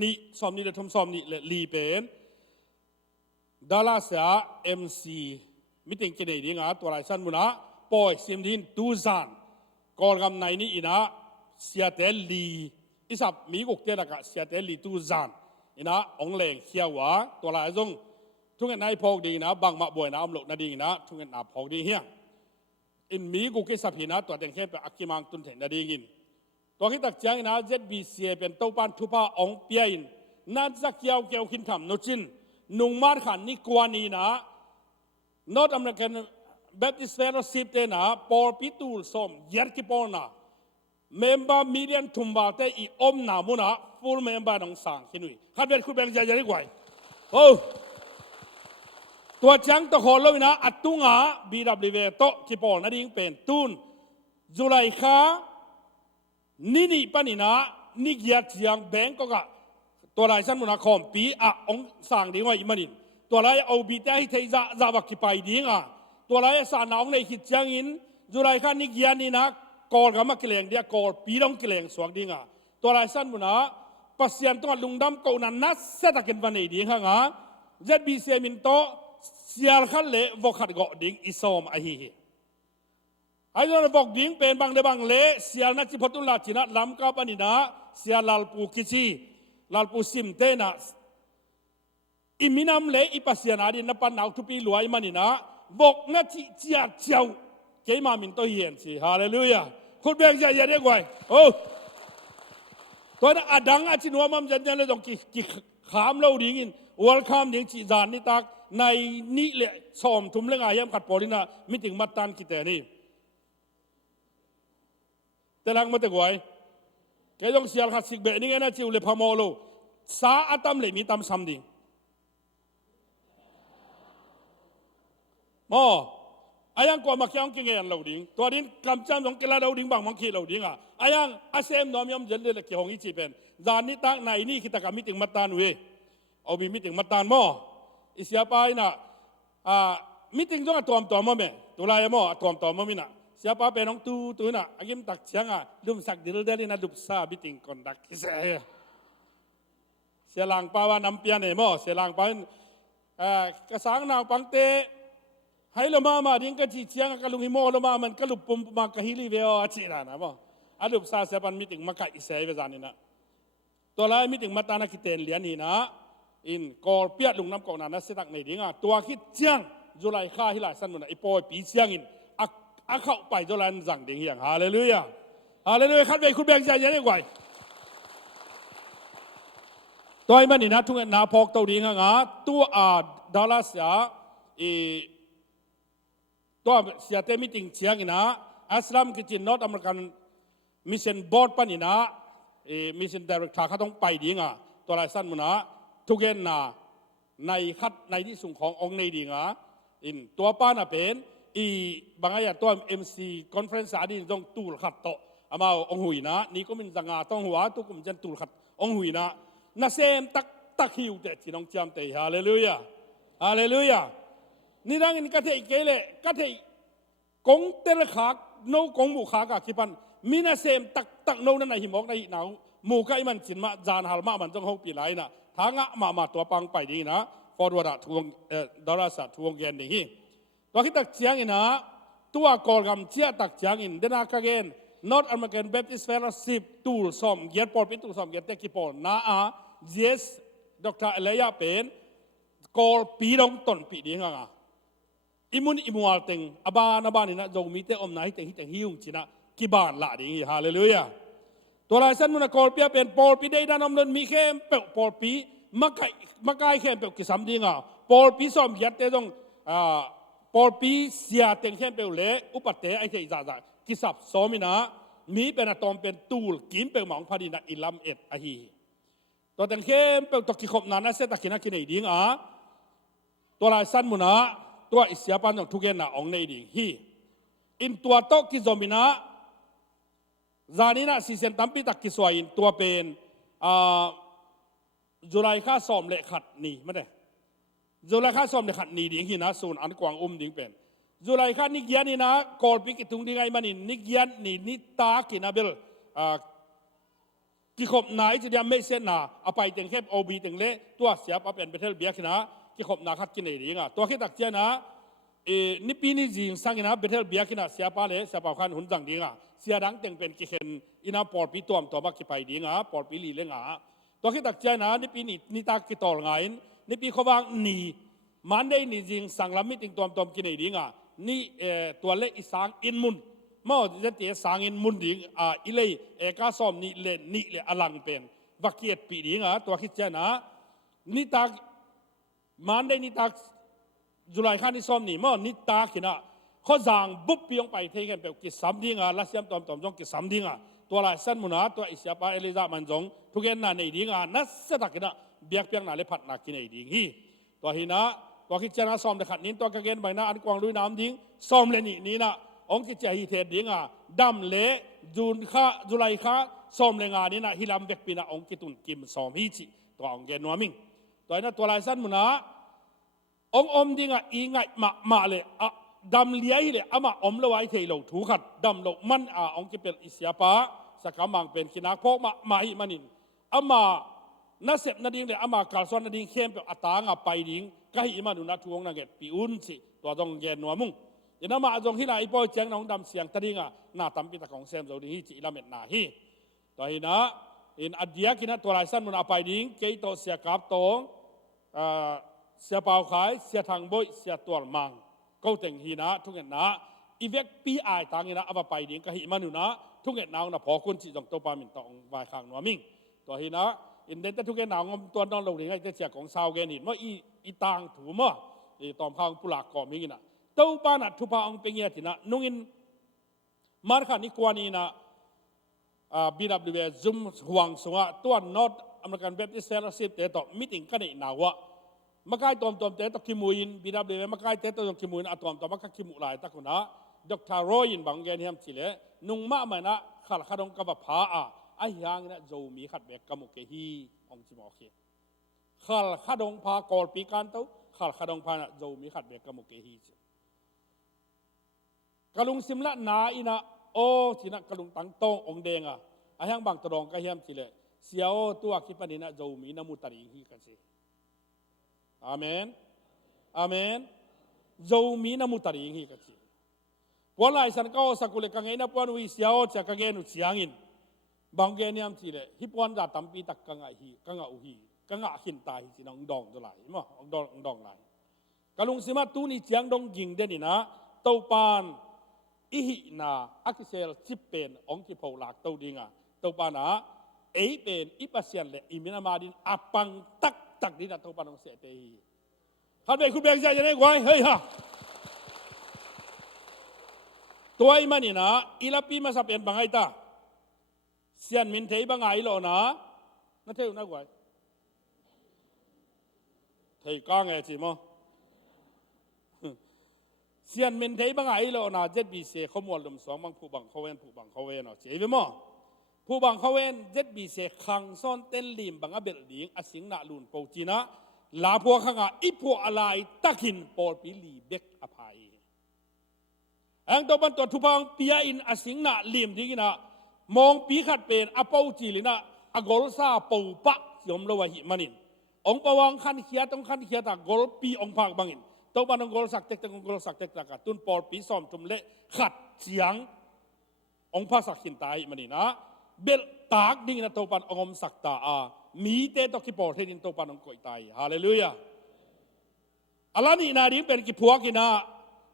นี่ซ้อมนี่เลยทำซ้อมนี่แหละลีเป็นดาราเสียMCมิติงกินไอ้ดีงาตัวไรสั้นมุนะปอยเสียมดินตูซานก่อนกำในนี่อินะเสียเตลีอิสับมีกุกเตระกะเสียเตลีตูซานอินะองเลงเขียววะตัวไรจงทุกอย่างนายพอกดีนะบางมาบ่อยนะอมโลกนาดีนะทุกอย่างนาพอกดีเฮียอินมีกุกกิสับหินะตัวเต็งแค่เป็นอักกิมังตุนเถนนาดีกินตัวที่ตักจังนะZBCเป็นเต้าปานทุพาองเปียนนั่นจะเกี่ยวขินคำนุจินนุงมาร์ขันนี่กวานีนะ North American Baptist Fellowship เตนะปอปิตูลสมยัดกิปอนะเมมเบอร์มีเดียนทุมบาเตอีอมนามุนะ full member น้องสังขินุยขัดเวทคุณแบงค์ใจดีกว่าโอ้ตัวจังตัวคนเลยนะอัตุงา BWV โตกิปอนะดิ้งเป็นตุนจุลัยคานี่ปนินะนี่ยัดยังแบงก์ก็กะตัวไรสันมุนาคอมปีอ่ะองสั่งดีว่าอีมันนี่ตัวไรเอาบีเตให้เทจะบักกิไปดีงะตัวไรสานองในขิดจังอินจุไรข้านี่ยันนี่นะกอลกับมากิเลงเดียกอลปีต้องกิเลงสวกดีงะตัวไรสันมุนาปัสยันตัวลุงดำเกานันนัสเซตกินวันนี้ดีงะงะZBCมินโตเสียขันเละวกขัดเกาะดิ้งอิสอมไอฮีไอ้เราบอกดิ้งเป็นบางเดบางเละเสียนักจิพตุลาจินะลำกับปนินะเสียลาลปูกิชีลาลปูซิมเตนะอิมินามเละอิปัสยานาดินับปันเอาทุปีหลวยมันนี่นะบอกนักจิเจียเจ้าเกี่ยมามินโตเฮียนสิฮาเลลูยาคุณเบงใจเย็นได้กว่าโอ้ตัวนั้นอดังอาจินวามัมจันจันเลยต้องกิขามเราดิ้งินวอลคัมดิ้งจิจานนี่ตักในนี่เละสอมทุ่มเรื่องอาเยี่ยมขัดปอลินะมิถึงมัดตันกิเตนี่แต่หลังมาแต่กวยแกต้องเสียขัดสิกเบนี่ไงนะจิวเลพามอโลสาอัตมเลยมีตามซ้ำดิมออายังกว่ามาเกี่ยงเกี่ยงเราดิ้งตัวดิ้งกำจำของเกล้าเราดิ้งบางมังคีเราดิ้งอ่ะอายังอาเซมน้อมยำเจริญเกี่ยวของอิจิเป็นจานนี้ตั้งในนี่คิดกับมิถึงมัดตานเวเอาบีมิถึงมัดตานมออิเสียไปนะมิถึงต้องตัวมั่งไหมตัวลายมอตัวมั่งมินะsiapa penong tu na agim tak sianga dum sak dil dali na dup sa biting kondak kise selang pawa nampian mo selang pawan kasang na pangte hai lo mama ding ka chi sianga kalung himo lo mama man kalup pum ma kahili veo achi na mo adup sa sepan meeting maka ise ve zanina to lai meeting mata na kiten lian ni na in kol piat lung nam ko na setak nei dinga tua khit chiang julai kha hi la san na ipoi pi chiang inอาเข้าไปเจ้าลันสั่งเดียงเฮียงฮาเลลูยาฮาเลลูยาขัดไปคุณแบงใจยังไงกว่าตัวมันนี่นะทุกนาพอกตัวดีงะตัวดาลาสยาตัวเสียเตมิติงเชียงนะอัสลามกิจินนอตอเมริกันมิชชั่นบอร์ดปนินะมิชชั่นดีเรกเตอร์เขาต้องไปดีงะตัวไรสั้นมุนะทุกเย็นนะในคัดในที่สูงขององค์ในดีงะอินตัวป้าน่ะเป็นบางอย่างตัว MC conference อาดินต้องตูลขัดโตอามาองหุยนะนี่ก็มีจังหวะต้องหัวตุกุมจันตูลขัดองหุยนะน่าเซมตักหิวเตะที่น้องจำเตะฮาเลลูยาฮาเลลูยานี่ดังนี้ก็เทเกเลก็เทกงเตลขากโนกงหมู่ขากะคิปันมีน่าเซมตักโนนั่นในหิมอกในหนาวหมู่ก็ไอมันจินมาจานฮัลมามันต้องเขาปีไรนะทางะมาตัวปังไปดีนะฟอร์ดวอร์ดทวงดอลลาร์ทวงเงินนี่ตัวที่ตักเชียงอินะตัวกอลกำเชียตักเชียงอินเดนักเกน North American Baptist Fellowship ตูลสมเกียรติปอลปิตูลสมเกียรติกิปอลนาyes ดร.เอลียาเป็นกอลปีดงต้นปีดีงะอิมุนอิมัวเต็งอบานนี่นะจงมีเตอมนาฮิเต็งฮิวจินะกิบานละดีฮาเลลูยาตัวลายสันมุนกอลเปียเป็นปอลปีได้ด้านน้ำเงินมีเข้มเปลปอลปีมาไกลเข้มเปลกิสัมดีงะปอลปีสมเกียรติตรงปอลปีเสียเต็งเข้มเปลเละอุปเตไอเทจ่ากิสับสมินะมีเป็นอะตอมเป็นตูลกินเป็นหมองพอดีนะอิลัมเอ็ดอะฮี ตัวแต่งเข้มเป็นตัวกิขบนานะเสตะกินักกินไอดิ่งตัวลายสั้นมุนะตัวอิสยาปันของทุกเย็นนะองในดิ่งฮีอินตัวโตกิจอมินะจานี้นะซีเซนตัมปีตักกิสวาอินตัวเป็นจุลัยข้าสอมเละขัดนี่ไม่ได้จุลัยข้าสอมเละขัดนี่ดิ่งฮีนะส่วนอันกวางดิ่งเป็นจุลัยข้านิกยันนี่นะกอลปิกิตุงดิ่งไงมันนี่นิกยันนี่นิตากินาเบลกิขบนาจะเดียไม่เส้นนาเอาไปเต็งเข้มโอบีเต็งเละตัวเสียปะเป็นเบเทลเบียกนะกิขบนาขัดกินไอดิ่งตัวขี้ตักเจ้านะนี่ปีนี้จริงสังนะเบเทลเบียกินะเสียปะเลยเสียปะขันหุ่นจังดิ่งเสียดังเต็งเป็นกิเห็นอินาปอดปีตัวมตัวบักกิไปดิ่งปอดปีลีเล่งตัวขี้ตักเจ้านะนี่ปีนี้นี่ตากิตอลไงนี่ปีเขาวางนี่มันได้นี่จริงสังลำมิติงตัวมกินไอดิ่งนี่ตัวเล็กอีสังอินมุนเมื่อจะเจสังอินมุนดิ่งอิเลยกาซอมนี่เลนี่เลอลังเป็นวักเกียรปีดิ่งตัวขี้เจ้านะนี่ตามันได้นี่ตาจุลัยข้านี่ซ้อมนี่มั่นิตาขินะเขาจางบุบปียงไปเทกันไปกิสามดิ้งลัสยามตอมจงกิสามดิ้งตัวลายสั้นมุนาตัวอิสยาปาเอลิซามันจงทุกอย่างนั่นในดิ้งนัสเสตักนะเบียกเปียงนั่นเลยผัดนักกินในดิ้งฮีตัวหินะตัวกิจนาซ้อมเด็กขัดนี้ตัวกระเกนใบหน้าอันกวางลุยน้ำดิ้งซ้อมเลนี่นะองกิจใจฮีเทดิ้งดำเละจุลัยข้าซ้อมเลงานี่นะฮิลามเบกปีนะองกิตุนกิมซ้อมฮีจิตัวองเกนนัวมิงตัวนั้นตัวลายสั้นมุนาองดิ่งอีไงมาเลยดำเลี้ยเลยอามาละไว้เทโลถูขัดดำโลมันองกิเป็นอิสยาปาสักมังเป็นกินักพกมาหิมันินอามานาเสพนาดิ่งเลยอามาการสอนนาดิ่งเข้มเป็นอัตางไปดิ่งก็หิมานุนาทวงนักเก็ตปีอุ่นสิตัวจงเกนนัวมุงยันมาจงที่ไหนปอยเจียงน้องดำเสียงตะดิ่งหน้าตำปีตะของเซมโซดีจิละเม็ดนาฮีตัวหินะอินอดียกินะตัวลายสั้นมุนไปดิ่งเกยโตเสียกับโตเสียเปล่าขายเสียทางบ่อยเสียตัวมังก็แต่งหีนะทุกอย่างนะอีเวกปีไอต่างหีนะเอาไปดิ่งก็หิมานุนะทุกอย่างนะนะพอคนที่จงตัวปามินตองวายข้างนัวมิงตัวหีนะอินเดนทุกอย่างนะงมตัวนอนลงดิ่งไอ้เจ้าของชาวเกนินว่าอีต่างถูมั้งอีตอมข้างปุลากก่อมิงนะตัวปานะทุพาองเป็นเงี้ยที่นะนุ่งมาร์คันนิกวานีนะBWS Zoom ห่วงสงะตัวนอตอเมริกันเบปติสเซลซิปเตต่อมิติงกันในนาวะมาใกล้ตอมเตะตะคิมุยนบีดับเบิลมาใกล้เตะตะคิมุยนอะตอมมาคิมุลายตะคุณะดร.โรยินบางแกนเฮียมจิเลนุ่งมาเหมือนนะขัดขัดองกับผาไอ้ยังนะโจมีขัดแบกกมุกเกฮีองจิมอเคขัดขัดองพากอลปีกันเต้าขัดขัดองพานะโจมีขัดแบกกมุกเกฮีกะลุงซิมละนาอินะโอจินะกะลุงตังโตองเดงไอ้ยังบางตรองก็เฮียมจิเลเสียวตัวคิดปนินะโจมีนามุตารีฮีกันสิอาเมนอาเมนโจมีนามุตารีฮีกันสิพอไล่สันก็สักุเลกังเงินพอนวิเสียวจะกังเงินอุเสียงินบางเกณฑ์ยามสิเลฮิปอนจะตั้มปีตักกังฮีกังอุฮีกังหินตายสิน้องดองจะไหลมั้งดองไหลกะลุงสิมาตูนี่เจียงดงยิงเดนี่นะเต้าปานอิหินาอักเซลจิเป็นองค์ที่พอหลักเต้าดิงเต้าปานะเป็นอิปัสเซียนเลอิมินามาดินอปังตักดินะเต้าปานองเสตฮีขันไปคุณเบงใจจะได้ไว้เฮ้ยฮะตัวไอ้มันนี่นะอิลาปีมาสับเป็นบางไอ้ตาเสียนมินเทยบางไอ้หรอนะนั่นเท่านั้นกว่าเทยก้างไงจีมั้งเสียนมินเทยบางไอ้หรอนะเจ็ดบีเซ่ขมวดลมสองบางผู้บังเขาเวนเนาะเจ๋อมั้งผู้บังเขาเวนเจ็ดบีเซ่ขังซ่อนเต้นลิมบางอเบลดิงอสิงนาลุนปูจีนะลาพัวข้างอีพัวอะไรตักหินปอลปิลีเบกอภัยอังตัวบันตัวทุพังปีอินอสิงนาลิมที่กินะมองปีขัดเป็นอปาจีลินะอกอลซาปูปะยมละวะหิมันินองปวังขันเขียต้องขันเขียตากอลปีองพักบังอินตัวบันองกอลสักเต็กตองกอลสักเต็กตากตุนปอลปีซ้อมจุมเละขัดเสียงองพระสักหินตายมันินะเบลตากดิ่งนะตัวบันองสักตามีเตตกิปอลเทนินตัวบันองกอยตายฮาเลลูยาอัลลอฮ์นี่นาดิเป็นกิพัวกินะ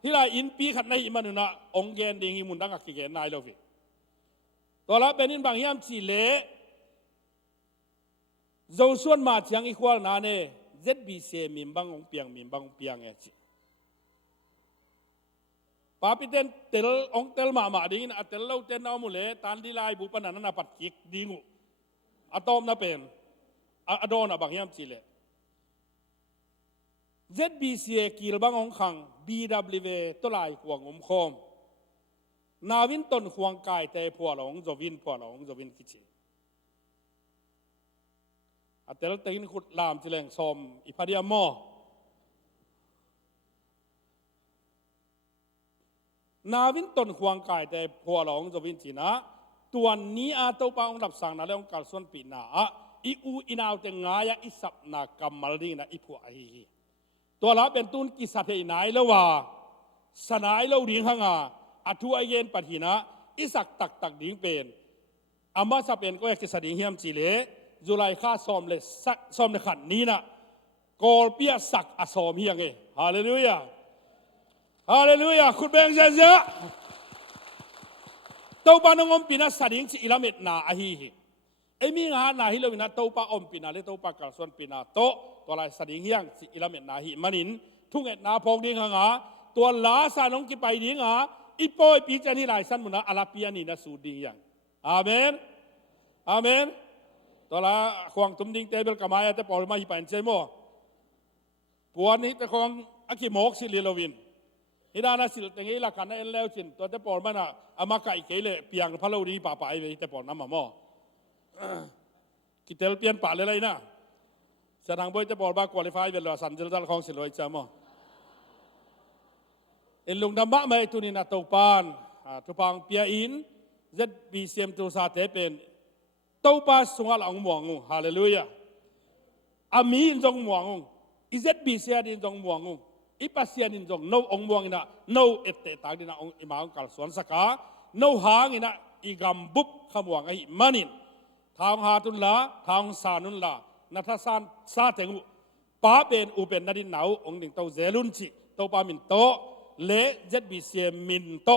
ที่เราอินปีขัดในอิมานุนะองเกนดิ่งมุนดังกิเกนนายโลฟิตัวละเป็นอินบางยามสิเลโจส่วนมาเชียงอีควานาเน่เจ็ดบีเซมิมบังองเปียงเอจิป้าพิเตนเตลองเตลมาดิ่งนะเตลเราเตนเอาหมดเลยตันดีไลบุปนันนาปัดกิกดิ่งอะตอมนะเป็น อดอนบางยามจีเล ZBCA กิลบังองขัง BWA ตัวลายห่วงคมนาวินต้นห่วงกายแต่ผัวหลงจวินผัวหลงจวินกิจอัตเตลตินขุดลามจิเลงสมอิพาเดียมอนาวินต้นห่วงกายแต่ผัวหลงจวินจีนะตัวนี้อาตัวปาองรับสั่งนาเลองการส่วนปีนาอีอูอินาวเตงายอิสับนากรรมมาลีนะอีผัวไอตัวละเป็นตุนกิสัตย์ไหนแล้วว่าสนายเราดิ้งหังอาทัวเย็นปฏินะอิสักตักดิ้งเป็นอามาจะเป็นก็อยากจะสดิ้งเฮียมจีเลจุไลข้าซ้อมเลยซ้อมในขันนี้นะกอลเปียสักอาซ้อมเฮียงฮาเลลูยาฮาเลลูยาคุณเบงเซเซตัวปานงอมปีนะสดิ้งจีอิลามิดนาอาฮีไอมีงานนาฮิโลวินะตัวปาอมปีนะเลตัวปากระส่วนปีนะโตตัวลายสดิ้งเฮียงจีอิลามิดนาฮิมันินทุ่งเอ็ดนาพงดิ้งหังตัวลาสานงกิไปดิ้งอีปอยปีจันนี่หลายสั้นมุนะอาลาปียนี่นะสูดีอย่างอาเมนอาเมนตัวละควงตุ้มดิ้งเตเบลกามายแต่ปอลมาฮิปันเจโมปวนนี้แต่ควงอักิโมกสิลิโลวินฮิดานาสิลแต่งี้ละกันนั่นแล้วจินตัวแต่ปอลมันอามาไก่เกลเปียงพะโลดีป่าไอเวแต่ปอลน้ำมาโมกิเตลเปียนป่าเลยนะแสดงบ่อยแต่ปอลบาควอลิฟายเวลาสันเจลดัลของสิลอยจามเอ็นลุงดำบะไม่ตุนินาตปานทุพังเปียอินเจ็ดบีเซียมตุสาเตเป็นตปาสุงาลองมวงฮาเลลูยาอามีนจงมวงอิเจ็ดบีเซียดินจงมวงอิปัสเซียดินจงโนองมวงนะโนเอตเตตากดินะองอิมาองกัลสวนสกาโนหางอินะอิกัมบุบขมวงไอมันินทางหาตุนละทางสานุนละนัทสานซาเตงป้าเป็นอุเป็นนาดินหนาวองหนึ่งเต้าเซลุนจิเต้าปามินโตเลเจ็ดบีเซียมินโต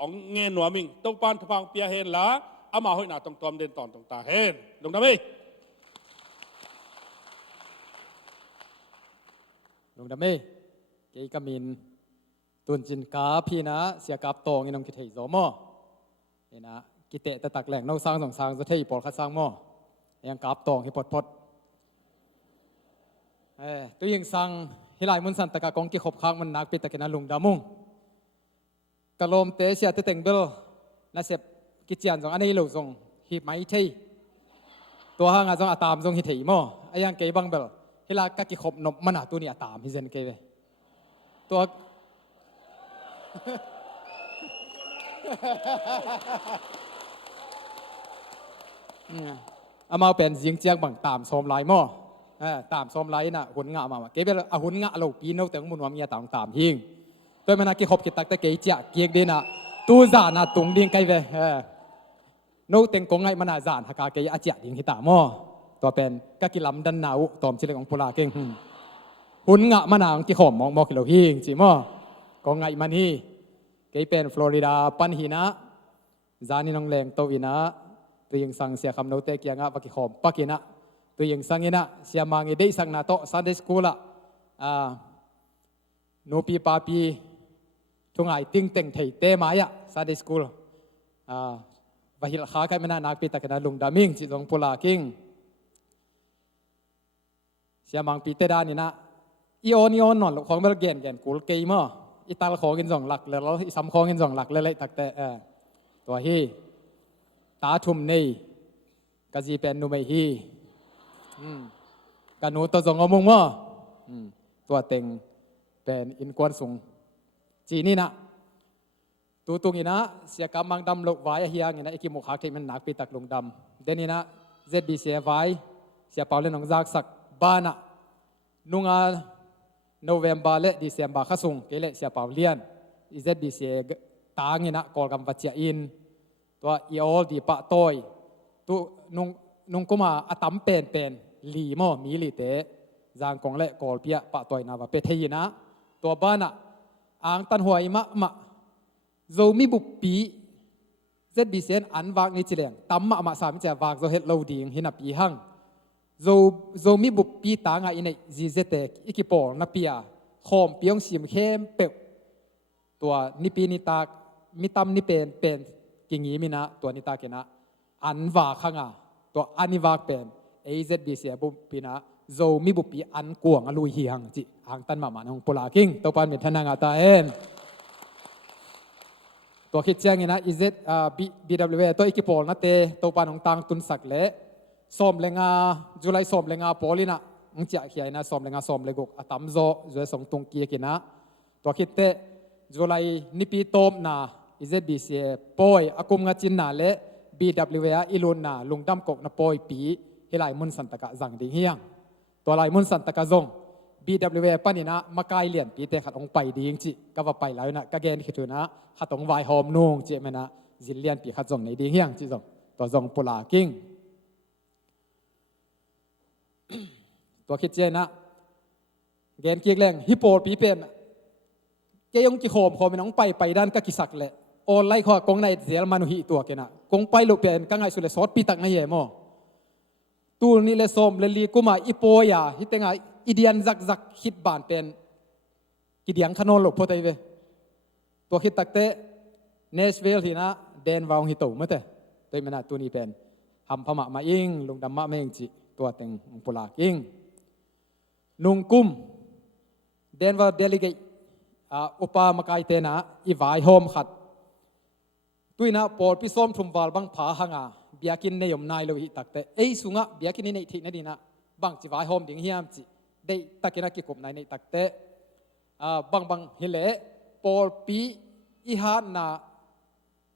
องเงินหนัวมิงตงปานทพังเปียเฮนละอามาห้อยหน้าตรงตอมเดินตอนตรงตาเฮนลงได้ไหมลงดำเมเกยกามินตุนจินกาพี่นะเสียกับตองอินองกิเทยโซมอเห็นนะกิเตะตะตักแหล่งนอกสร้างสองสร้างจะเทยปอดคัดสร้างมอยังกับตองให้พดตัวยังสั่งฮิลายมุนสันตะกากองกิขบค้างมันนักปิดตะกินลุงดามุงกะลมเตเสียตะเต็งเบลน่าเสพกิจยานสองอันนี้หลุดส่งหีบไม้เทยตัวห้างอาจจะตามส่งหิเทยมอไอ้ยังเกยบังเบลฮิลากะกิขบนบมันตัวนี้ตามฮิเซนเกยตัวเอามาเป็นยิงเจียงบังตามซ้อมลายมอตามซ้อมไลน์น่ะหุ่นงะมาเก็บไปเอาหุ่นงะเราปีนเอาแต่งมุนวามีตามหิงโดยมันนักกิขบกิตักตะเกียจะเกียกดีน่ะตูจาน่ะตุงดิ่งไกเวโนเต็งกงไงมันน่ะจานฮักกะเกียอาเจียดิ่งหิตามอตัวเป็นกะกิลำดันหนาวตอมชิเลของปุราเก่งหุ่นงะมันน่ะกิขบมองกิโลหิงจิมอกงไงมันฮีเกยเป็นฟลอริดาปันหินะจานี่น้องแรงโตอินะตัวยังสั่งเสียคำโนเตกียงะปะกิขบปะกินะตัวยังสังเกตนะเสียมังเดย์สังนาโตซันเดย์สคูล่ะโนปีปาปีทุกไงติ้งเต็งไทยเตมายะซันเดย์สคูลวะฮิลข้ากันไม่น่านักปีตะกันลุงดามิงจิตรงปุลาคิงเสียมังปีเตดานี่นะอีโอนนอนของเบลเกนกูลเกย์มั้งอีตาลของกินสองหลักเลยแล้วอีซัมของกินสองหลักเลยตักแต่ตัวฮีตาทุ่มนี่กะจีเป็นนูไม่ฮีกันหนูตัวจงอมุงมั้งตัวเต็งเป็นอินกวนสูงจีนี่นะตัวตุงนี่นะเสียกำมังดำลกไว้เฮียงนี่นะไอ้กิมุขหักที่มันหนักปีตักลงดำเดนี่นะเจ็ดบีเสียไว้เสียเปล่าเล่นน้องจากสักบ้านอะนุ่งโนเวมบาร์เละดิเซมบาข้าสูงเกลเสียเปล่าเลียนอีเจ็ดบีเสียตางนี่นะกอลกำวัชอินตัวอีโอลดีปะโตยตัวนุ่งกุมาอตัมเป็นลีโมมีลีเตจางกงเละกอลเปียปะตอยนาวะเปเทยนะตัวบ้านอะอ่างตันหัวอิมะโจมีบุปปีเจ็ดบีเซนอันวากนี่จิเลงตั้มมาสามจะวากโจเฮตโลดิงหินับปีหังโจมีบุปปีตางอินจีเจเตกอิกิโปนับปีอาโคมปียงสิมเข้มเปตัวนิปีนิตามิตัมนิเป็นกิงยีมินะตัวนิตาเกนะอันวากขังตัวอันนิวากเป็น AZBC บุปีนะโจมีบุปีอันกวงอลุยเฮียงจิอ่างตันมามาของปลาคิงตัวปานเป็นทนางอาตาเอ็นตัวคิดแจ้งนะ BWA ตัวอีกิปอลนะเตตัวปานของตังตุนสักเละส้มเลงาจุไลส้มเลงาปอลินะงเจ้าเขียนะส้มเลงาส้มเลกุกอัตมโจจะส่งตรงเกียกินะตัวคิดเตจุไลนิปีโตมนะ AZBC ปอยอากุมงาจินนาเละ BWA อิลุนนะลุงดำกกนะปอยปีเฮลัยมุนสันตะกะจังดิเฮียงตัวไลมุนสันตะกะจง BWA ปานินะมาไกลเลียนปีเตขัดองไปดีจริงก็ว่าไปแล้วนะก็เกณฑ์คิดดูนะขัดองไวหอมนุ่งเจมันนะจิเลียนปีขัดจงในดีเฮียงจิจงตัวจงปุลากิ้งตัวคิดเจนะเกณฑ์เกียงแรงฮิปโปปีเป็นเกยงกิโคมเป็นองไปด้านก็กิสักเลยออนไลน์ข้อกงในเสียมานุหิตัวเกนะกงไปลุเป็นก็ไงสุดเลยสอดปีตักไม่เย่โมตูนี่เลยส้มเลยลีกุมาอีโปยาฮิตเตงไอีเดียนจักคิดบานเป็นกิเดียงขนนหลบพอได้เวตัวคิดตักเตะเนสเวลที่นะเดนวาวฮิโตมั้งเตะตัวมันตัวนี้เป็นหำพม่ามาอิงลงดำมะไม่ยังจิตัวเต็งปุลาอิงนุงกุมเดนวาเดลิเกอุปามากายเตนะอีวายโฮมขัดตัวนะปอดพิส้มทุ่มวาลบังผาหังอาเบียกินในยมนายโลหิตักเตะสุงะเบียกินในที่นั่นดีนะบังจีวายโฮมดิ่งเฮียมจิได้ตักินักกิกบในตักเตะบังเฮเลปอลปีอีฮานา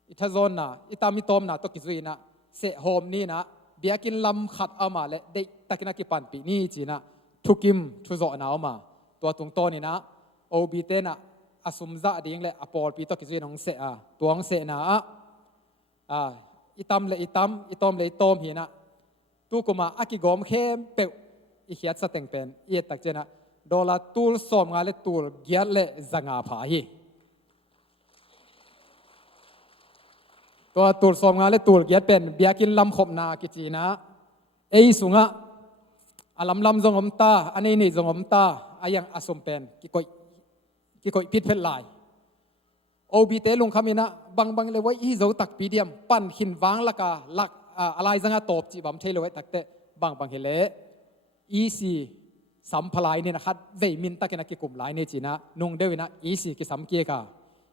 อิทาโซนนาอิตามิตอมนาตกิจุยนะเสโฮมนี่นะเบียกินลำขัดอามาเลได้ตักินักกิปันปีนี่จีนะทุกิมทุโซนาอามาตัวตรงโตนี่นะโอบีเตนะอสุมซาดิ่งเลอปอลปีตกิจุยน้องเสตัวองเสนาอิตามเลอิตามอิตอมเลอิตอมเฮียนะตัวกุมาอากิกอมเข้มเปวอีเขียดสเต็งเป็นเอียตักเจนะดอลลาร์ตูลสอมงาเลตูลเกียร์เลจังอาพาฮีตัวตูลสอมงาเลตูลเกียร์เป็นเบียกินลำขบนากิจีนะสุงะอลัมลำจงอมตาอันนี้นี่จงอมตาอายังอสมเป็นกิโกยพิษเพลายโอบีเตลุงคามินะบังเลยว่าอีเจ้าตักปีเดียมปั่นหินวางละกาลักอะไรจังอาตบจีบัมเทลไว้ตักเตบังเฮเลอีซีสัมพลายเนี่ยนะครับเวมินตักนักกิกุมหลายเนี่ยจีนะนุ่งเดวินะอีซีกิสัมเกียกา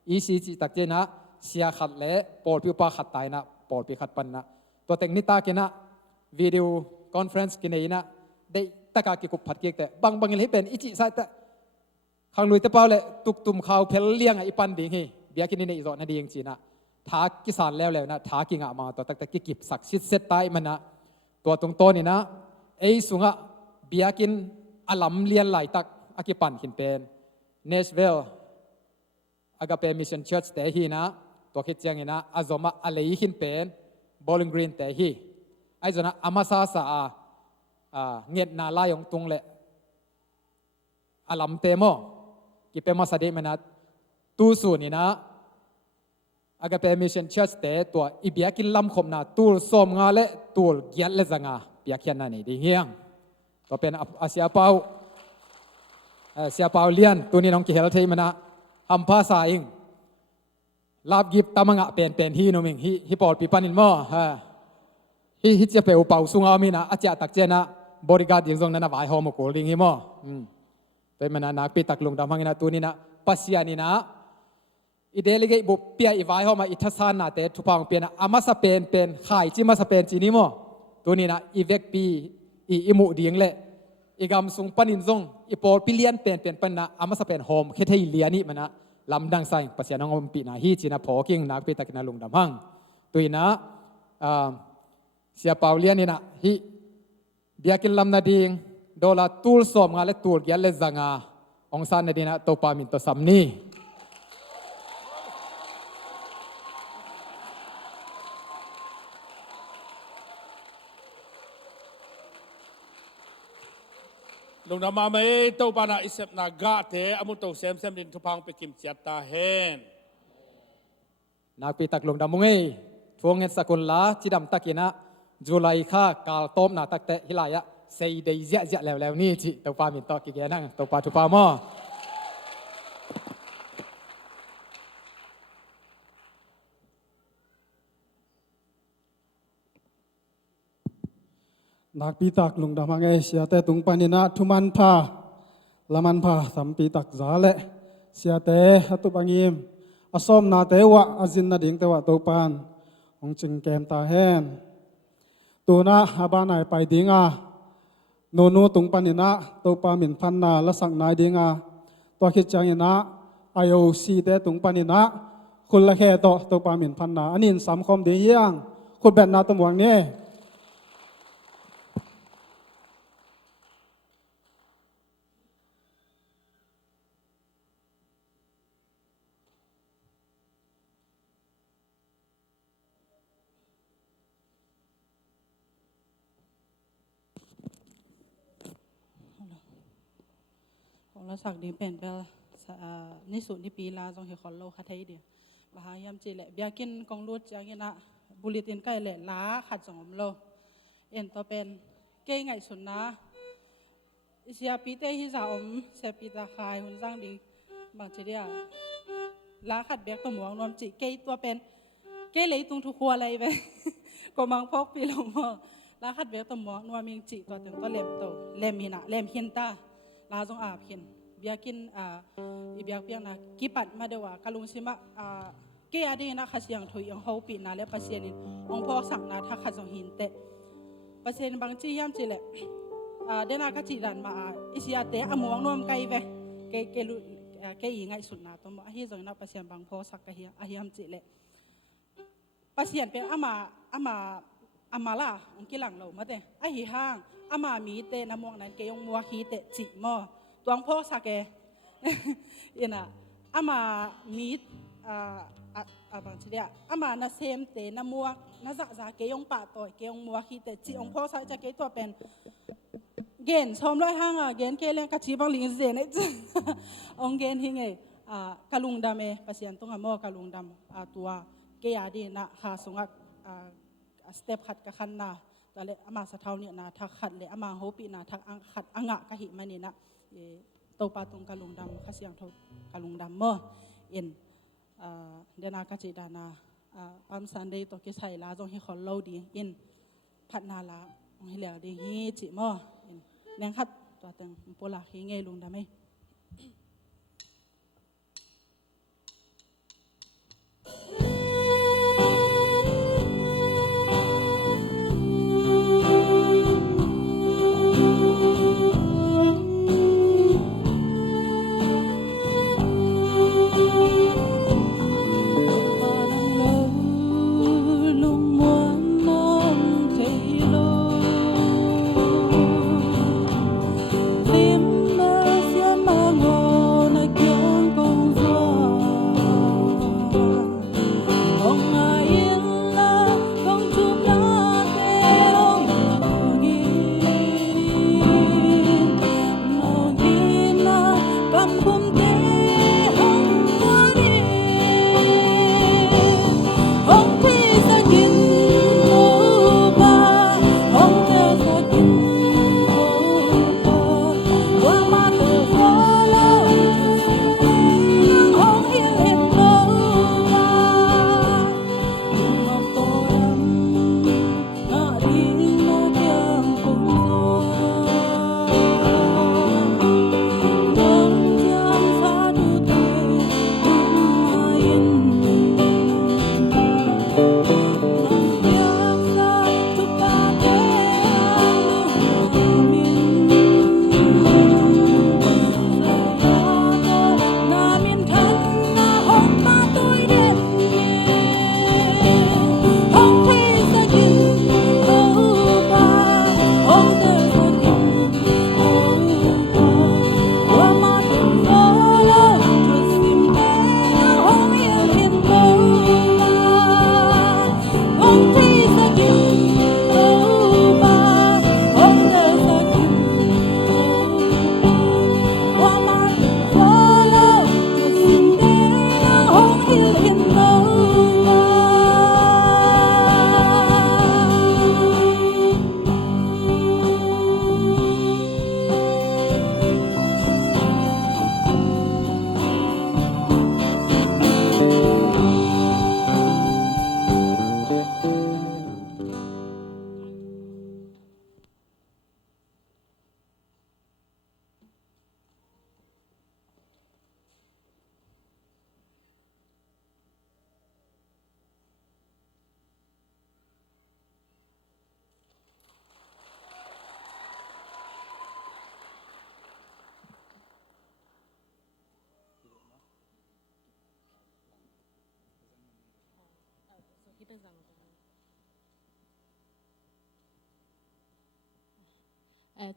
อีซีจีตักเจนะเสียขัดเละปอดพิวปาขัดตายนะปอดพิขัดปันนะตัวเต็งนิตากินะวิดีโอคอนเฟรนซ์กินเองนะได้ตะกากิกุบผัดเกียกแต่บังเลยเป็นอิจิใส่แต่ข้างลุยตะเปาเลยตุกตุ่มข่าวเพลเลี้ยงไอ้ปันดิ่งฮีเบียกินนี่อีกนาดีจริงๆนะท้ากิสานแล้วนะท้ากิงอามาตัวตักกิกิบสักชิดเซตตายมันนะตัวตรงโตนี่นะสุงะเบียกินอลัมเลียนไหลตักอากิปันขินเป็นเนสเวลอากาเปมิชชั่นเชิร์ชแต่ฮีนะตัวคิดจังนะอาจมาอะไรขินเป็นบอลลิงกรีนแต่ฮีไอ้จนะอามาซาซาเงียดนาลายองตุงเละอลัมเตโมกิเปมาสเดมันนะตูสูนี่นะอากาเปมิชชั่นเชิร์ชแต่ตัวอีเบียกินลำคมนะตูลสมงาเละตูลเกียรเลจังอาเบียกินนั่นนี่ดีเฮียงก็เป็นอาเซียเปาเลียนตัวนี้น้องกิเฮลเทมันนะฮัมพาซาอิงลาบกิบตามังะเป็นฮีโนมิงฮีปอดปีปันินมอฮีจะเปอุปาสุงอามินะอาจจะตักเจนะบริการยังทรงนั้นนะวายฮอมโกลิงฮีมอเป็นมันนะนักปีตักลงดำหังนะตัวนี้นะปัสยานี่นะอีเดลิเกบุปเปียอีวายฮอมาอิทัศานนะแต่ทุพังเปียนะอามาสเปนเป็นขายจิมาสเปนจีนี่มอตัวนี้นะอีเวกปีอีมุดีงเละอีกำสุงปันินซงอีปอลปิเลียนเป็นปันนะอามาสเปนโฮมแค่ที่เลียนี่มันนะลำดังไซปัสยานองอมปีนะฮีจีนะพอกิ้งนักปีตักนะลงดำหังตัวนี้นะเสียเปาเลียนี่นะฮีเบียกินลำนาดิงโดลาตูลสอมงาเลตูลเกียเลจังอาองซานนาดีนะตัวปามินตัวซัมนี่ลงน้ำมาไม่เต้าปานาอิเซปนากาเตอมุตโตเซมดินทุพังไปกิมเจียตาเฮนนักปีตักลงดำมุงเอทวงเงินสกุลลาจิดำตักินะจุลัยข้ากาลต้มนาตักเตฮิลายะเซย์เดียเจแล้วนี่จิตัวปามินตัวกิเกนังตัวปาทุปามอ นักปีตักลุงดำหังเอเสียแต่ตุงปานินะทุมันพาละมันพาสัมปีตักซาเลเสียแต่ฮัตุบังยิมอสอมนาเตวะอาจินนาดิ่งเตวะโตปานองจิงแกมตาแฮนตัวนะฮาบานายไปดิ่งโนนูตุงปานินะโตปามินพันนาละสังนายดิ่งตัวคิดจังยินะไอโอซีเตตุงปานินะคุณละแค่โตปามินพันนาอันนี้สามคมเดียงคุณแบบนาตมวงเนี่ยของเราสักดีเป็นไปนิสุนิปีลาจงเฮคอนโลคาไทยเดียบหายามจีแหละเบียกินกองรูดจังยินะบุลิตินใกล้แหละล้าขัดจงอมโลเอ็นต่อเป็นเก้ไงสุนนะเสียปีเตฮิจาอมเสียปีตาคายหุ่นจังดีบางทีเดียล้าขัดเบียกตัวหมวงนวมจีเก้ตัวเป็นเก้เลยตุงทุกครัวอะไรไปก็มังพกปีลงมาล้าขัดเบียกตัวหมวงนวมมิงจีตัวถึงตัวเล็มโตเล็มหินะเล็มหินตาลาจงอาบหินเบียกินอีเบียกเปียงนะกิปัดมาเดว่ากะลุงซิมะเกียดีนะขัดเสียงถุยองเฮาปีนาและปัสเซียนินองพ่อสั่งนาทักขัดจงหินเตะปัสเซียนบางจียามจีแหละเดนากัจิดันมาอิสยาเตะอมวงนวมไกเวเกลุเกยไงสุดนาตัวมาฮิจงนะปัสเซียนบางพ่อสักกะเฮียอาฮิยามจีแหละปัสเซียนเป็นอามาล่าองกิหลังเรามาเตะไอหิห้างอามามีเตะนมวงนั้นเกยองมัวฮีเตะจิมอตัวพ่อสักเกเอ็นะอามามีบางทีเดียอามานาเซมเตนมัวนาจะเกยองป่าต่อยเกยองมัวฮีเตะจิองพ่อสักจะเกยตัวเป็นเกณฑ์ชมร้อยห้างเกณฑ์เกลียงกัจจิบังลิงเซนองเกณฑ์หิงกะลุงดำปัสยันตรงหม้อกะลุงดำตัวเกียดีนะหาสงฆ์สเต็ปขัดกะขันนาแต่เลยอามาสะเทาเนี่ยนะทักขัดเลยอามาโฮปีนะทักขัดอ่างกะหิมันนี่นะโตปาตรงกะลุงดำข้าเสียงทกะลุงดำเมื่อเอ็นเดนากะจิดานาปั๊มซันเดย์ตัวกิใส่ลาจงให้คนเล่าดีเอ็นพัดนาลาให้เหลือดีฮีจิเมื่อแนงขัดตัวตึงโปลาฮีเงยลุงดำไหมHãy subscribe cho kênh Ghiền Mì Gõ để không bỏ lỡ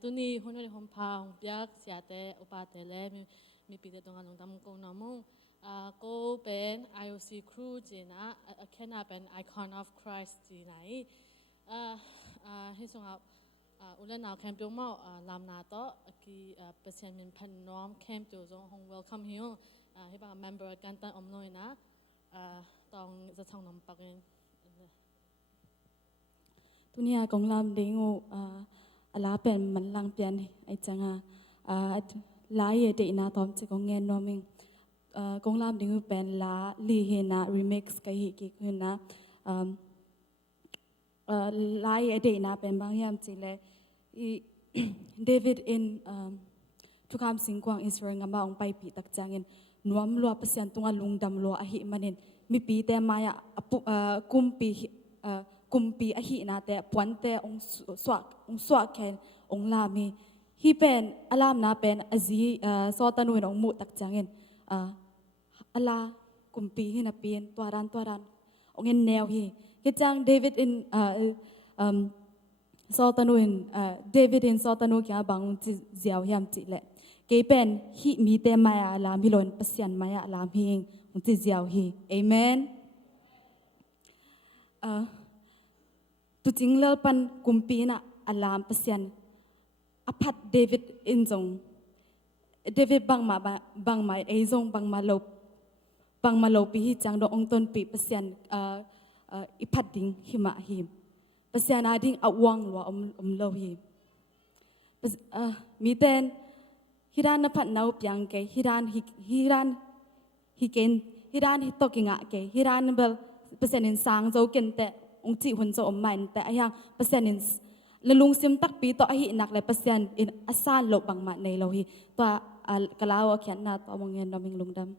tu ni hono le hompa hong piak siate upate le mi pite tonga long tam ko namu ko ben IOC crew jina kena ben icon of Christ jinai hi songa ulan now camp yo mau lam na to ki pasien min phan nom camp jo jong hong welcome hiu hi bang member kan tan om noi na tong za chang nam pakin tunia kong lam dingu ala pen man lang pian ai changa la ye de na tom che kong ngen noming kong lam dingu pen la li he na remix kai hi ki na la ye de na pen bang yam chi le David in tukam singkwang Israel ngama ong pai pi tak changin nuam lo pasian tunga lungdam lo a hi manin mi pi te maya kumpi a hi na te puan te ong swak ken ong la mi hi pen alam na pen azi so tanuin ong mu tak changin ala kumpi hi na pin twaran ong en neo hi ke chang David in so tanuin David in so tanu kya bang chi ziaw hiam chi le ke pen hi mi te maya la mi lon pasian maya la mi ong chi ziaw hi amen tu jinglal pan kumpi na alam pasian apat David in zong David bang ma ei zong bang ma lo pi hi chang do ong ton pi pasian ipat ding hima hi pasian ading awang lo lo hi mi ten hiran na phat nau pyang ke hiran hi tokinga ke hiran bel pasian in sang zo ken te ong chi hun zo man te ayang pasian in lelung sim tak pi to hi nak le pasian in asan lo bang ma nei lo hi to kalawa kyan na to mong yen doming lungdam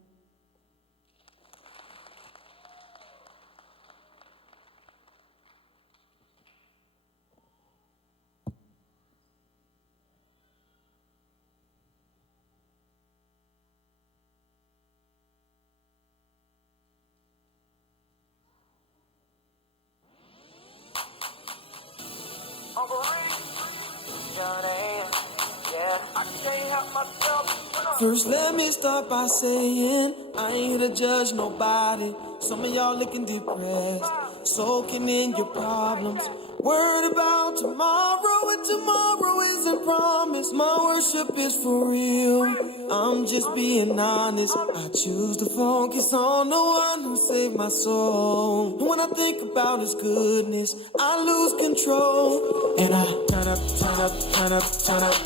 First, let me start by saying I ain't here to judge nobody. Some of y'all looking depressed, soaking in your problems, worried about tomorrow, and tomorrow isn't promised. My worship is for real, I'm just being honest. I choose to focus on the one who saved my soul. And when I think about his goodness, I lose control. And I turn up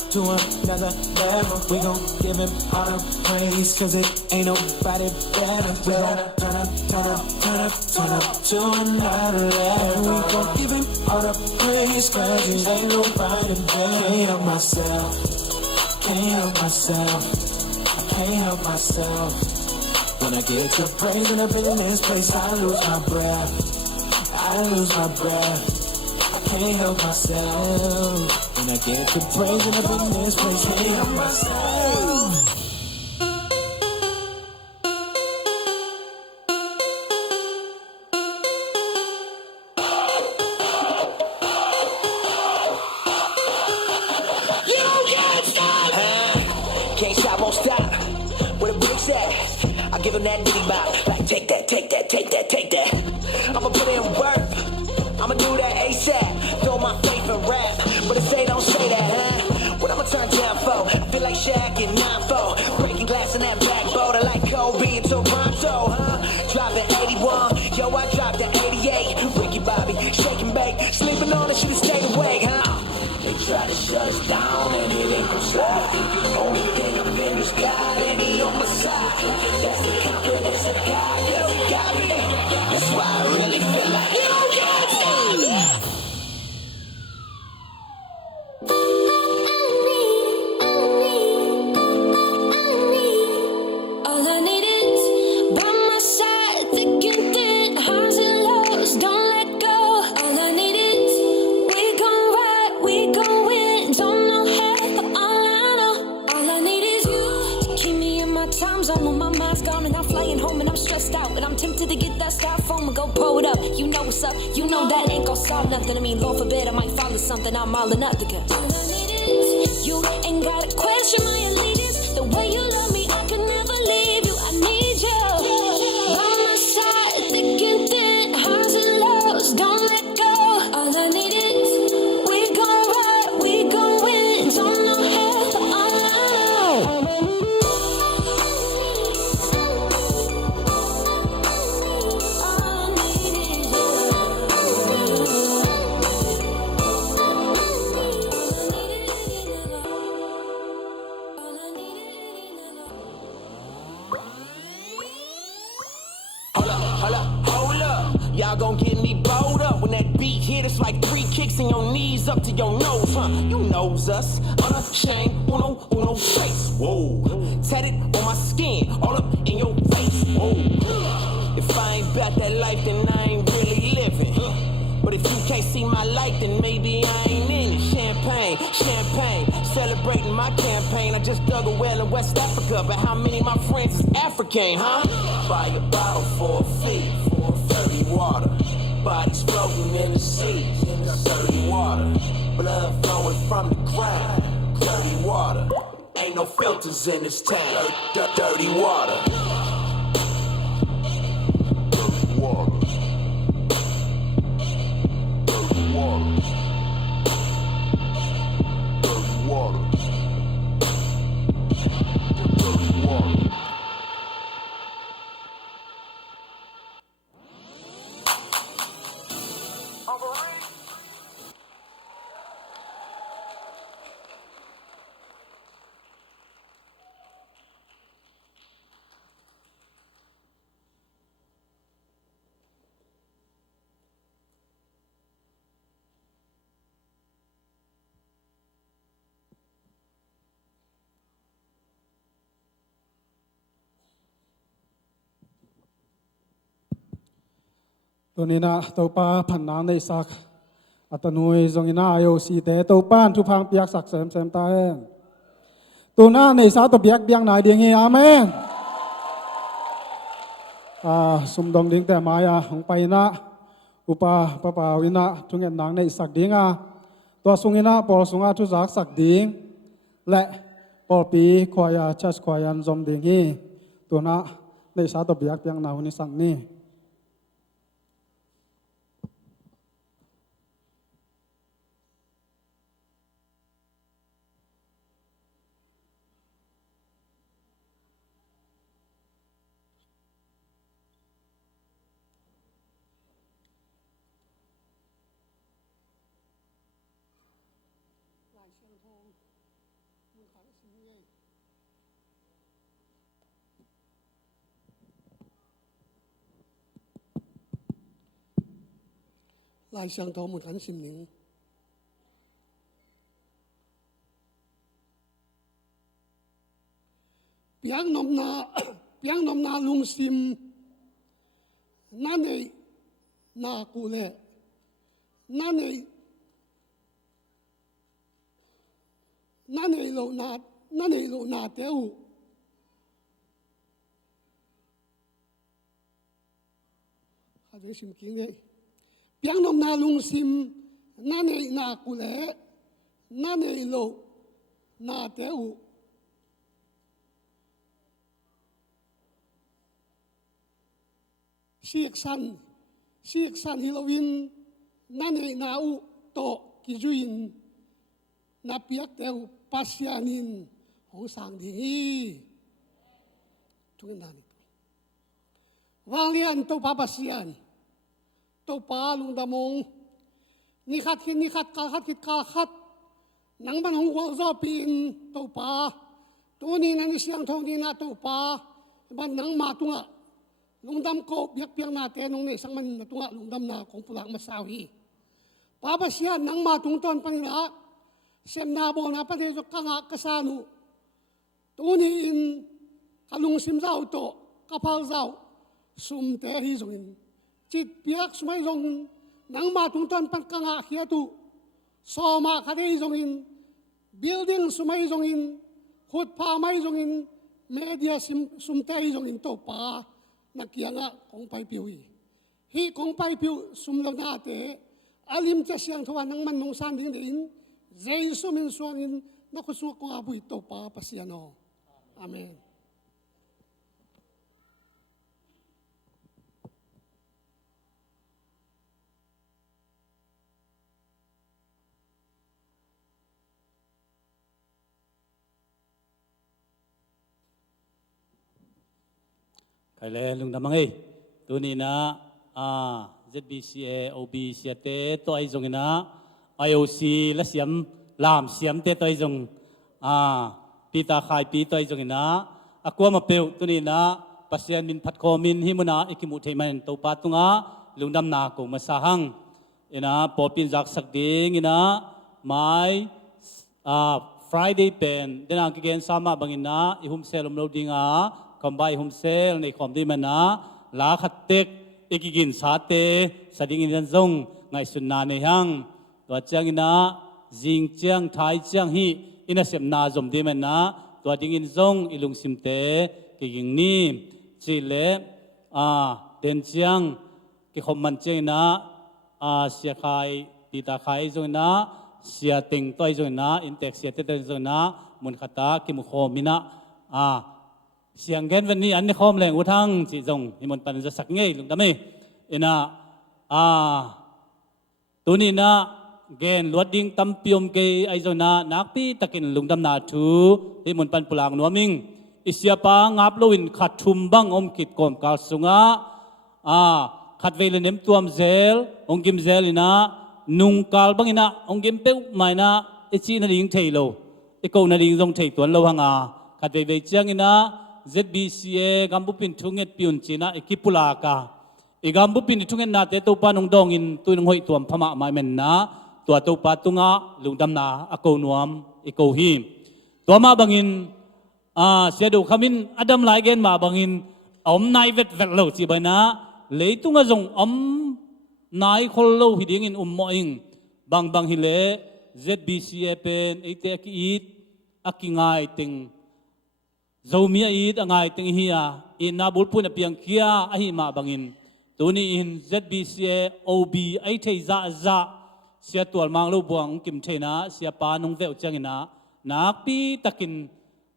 to another level. We gon' give him all the praise, cause it ain't nobody better. We gon' turn up to another level. We gon' give him all the praise, cause it ain't nobody better. Can't help myself, I can't help myself. When I get to praising up in this place, I lose my breath. I can't help myself. When I get to praising up in this place, can't help myself. Can't stop, won't stop. Where the bricks at? I give him that ditty bop. Like take that. I'ma put in work. I'ma do that ASAP. Throw my faith in rap. But if they don't say that, huh? What I'ma turn down for? I feel like Shaq in 9-4. Breaking glass in that backboard. I like Kobe and Toronto, huh? Dropping 81. Yo, I dropped at 88. Ricky Bobby, shake and bake. Sleeping on it, should've stayed awake, huh? They try to shut us down and it ain't gon' slide. Only thing I'm in is God and he on my side. That's the confidence that God got me. That's why I really feel like I'm tempted to get that styrofoam and go pull it up. You know what's up, you know that ain't gon' solve nothing. I mean, Lord forbid I might follow something, I'm all or nothing. Cause all I need is you ain't gotta question my allegiance. The way you love me, I can never leave you. I need you by my side, thick and thin, highs and lows, don't let go. All I need is we gon' ride, we gon' win. Don't know how, but all I know. Hold up. Y'all gon' get me bowled up when that beat hit. It's like 3 kicks and your knees up to your nose, huh? You knows us. Unashamed, uno, face. Whoa. Tatted on my skin, all up in your face. Whoa. If I ain't about that life, then I ain't really living. But if you can't see my light, then maybe I ain't in it. Champagne, celebrating my campaign. I just dug a well in West Africa, but how many of my friends is African, huh? Buy a bottle for a fee, for dirty water. Bodies floating in the sea, in the dirty water. Blood flowing from the ground, dirty water. Ain't no filters in this tank, dirty water. Dirty water. Dirty water. Dirty water. Dirty water.ตัวนี้นะตัวป้าพันนางในสักอัตนุยทรงอินาโยสีแต่ตัวป้านทุพังเปียกสักเสริมตาแห้งตัวหน้าในสาวตัวเปียกเบียงไหนเดียงเฮอาเมนสมดองดิ้งแต่มายาของไปนะอุปาปะปาวินะทุงเงินนางในสักดิ้งตัวทรงอินาปอลทรงอาทุจักสักดิ้งและปอลปีควายาชัสควายันจอมดิ้งฮีตัวหน้าในสาวตัวเปียกเบียงไหนวันนี้สังนี้ลายเชียงทองหมุดขันสิมหนิงเปียงนมนาลุงซิมนั่นเองนากูเล่นั่นเองโลนาเต้าข้าจะชิมกินเลยเปียงนมนาลุงซิมนั่นเองนากูเล่นั่นเองโลนาเต้าเชียกสันฮิโลวินนั่นเองนาอุโตกิจุอินนาเปียกเต้าปัสยานินของสังดีทุกนั้นวางเลียนตัวปาปัสยานตัวปาลุงดามงนี่ขัดกาขัดหนังมันหงวงซอปีนตัวปาตัวนี้นั่นเสียงทองนี่นะตัวปาบันหนังมาตัวลุงดำโกบยักเปียงนาเตนงเนี่ยสังมันตัวลุงดำนาของพลังมาสาวีปาปัสยานหนังมาตรงต้นปัญหาเสียมนาโบนาประเทศจกังหักกษานุตัวนี้อินกลุงซิมเจ้าโตกะเพราเจ้าสุมเตฮิจงอินจิตเปียกสมัยจงนังมาตรงต้นปัญกังหักเฮียตุสอมาคดีจงอินบิลดิ้งสมัยจงอินขุดพาไม้จงอินเมเดียสุมเตฮิจงอินโตปา นักยังอ่ะคงไปพิวฮีคงไปพิวสุมลนาเตอาลิมจะเสียงทว่านังมันนงสันดิ้งดิ้งเจสุมินสวงอินนักสุกงอาบุยโตปาปัสยานออาเมน ใครเลยลุงดำมังเอ้ตัวนี้นะZBCA OB เสียเตตัวไอ้จงนะ IOC และเสียมลามเสียมเตตัวไอ้จงปีตาขายปีตัวไอ้จงนะกลัวมาเปลวตัวนี้นะปัสยามินพัดคอมินหิมนะอิกิมุเทมันตัวปาตุงะลุงดำนาคงมาสาหังนะปอปินจักสักดิงนะไม่Friday เป็นเดินกิเกนสามาบังอินะอิหุมเซลมโลดิงคอมไบฮุมเซลในคอมดีมันนะลาขัดเต็กอีกกินสาเตสดิ่งอินซงไงสุนนาในหังตัวจังอินะจิงเจียงไทยเจียงฮีอินะเสมนาจมดีมันนะตัวดิ่งอินซงอิลุงซิมเตกิกิงนี้จิเลเดนเจียงกิคอมมันเจียงนะเสียขายปีตาขายจงนะเสียติงตัวจงนะอินเทกเสียเตจงนะมุนขตากิมุโคมินะเสียงเกนวันนี้อันนี้ข้อมแรงอุทังจีจงหิมนปันจะสักเงยลุงดำเอินะตัวนี้นะเกนลวดดิ้งตั้มพิมเกยไอจงนะนักปีตะกินลุงดำนาทูหิมนปันปุลางนัวมิงอิสยาปางับลวินขัดชุมบังอมกิดกอมกาลสุงะขัดเวลเนมตัวมเซลองกิมเซลนะนุงกาลบังอินะองกิมเป้ไม่นะอิจีนาดิงเทโลอิโกนาดิงจงเทตัวโลหังขัดเวเจียงอินะ ZBCA กัมบุปินทุ่งเอ็ดปิอุนจีนะอิกิปุลากาอีกัมบุปินทุ่งเอ็ดนาเตตัวปานงดองอินตัวนงหอยตัวพม่าไม่เมนนะตัวตัวปาตุงะลุงดำนาอโกนวมอิโกฮีตัวมาบังอินเสียดูขมินอดัมไลเกนมาบังอินอมนายเวทเวทโลจีบนะเลยตุงะจงอมนายคนโลหิดิงอินมอิงบางฮิเล ZBCA เป็นไอเตกิอีดอากิงายติงZoomia id angai ting hiya in nabul pun apiang kia ahi ma bangin tuni in ZBCA OB ai thei za sia tual mang lo buang kim thena sia pa nong veu changina nakpi takin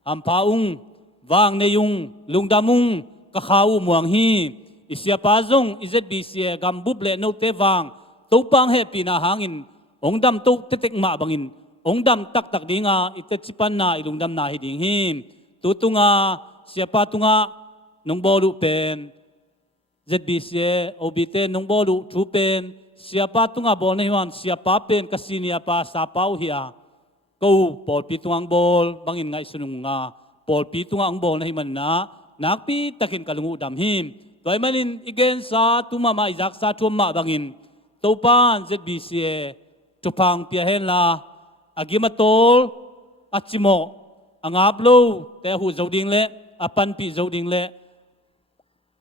ampaung wang neyung lungdamung ka khau muang hi isia pa zong ZBCA gambub le no te wang to pang happy na hangin ongdam to tetek ma bangin ongdam tak dinga itechipan na ilungdam na hi ding hi tutunga siapa tunga nong bolu pen ZBCA OBT nong bolu tu pen siapa tunga bol nei wan siapa pen kasinia pa sa pau hia ko pol pi tungang bol bangin ngai sununga pol pi tunga ang bol nei man na nakpi takin kalungu dam him toy manin igen sa tuma ma izak sa thuma bangin topan ZBCA tupang pia hen la agimatol achimo angap lo te hu zoding le apan pi zoding le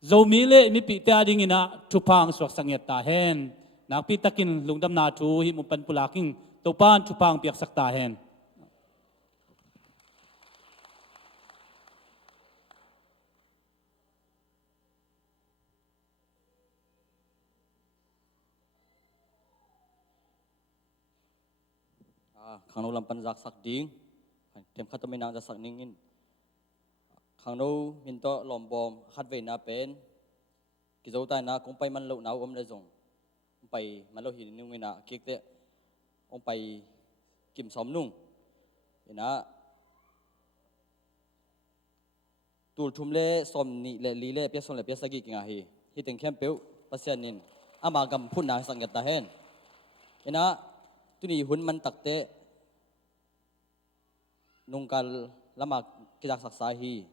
zomi le mi pi ta ding ina thupang swak sanget ta hen nak pi takin lungdam na thu hi mu pan pulaking topan thupang piak sak ta hen khang no lam pan jak sak ding tem khat me nang ja sak ning in khang no min to lom bom khat ve na pen ki zo ta na kong pai man lo nau om le jong pai man lo hin ning ina kek te ong pai kim som nung ina tul thum le som ni le li le pe som le pe sagi ki nga hi teng khem peu pasian nin ama gam phun na sang ta hen ina tuni hun man tak te nung kal lama kijak saksa hi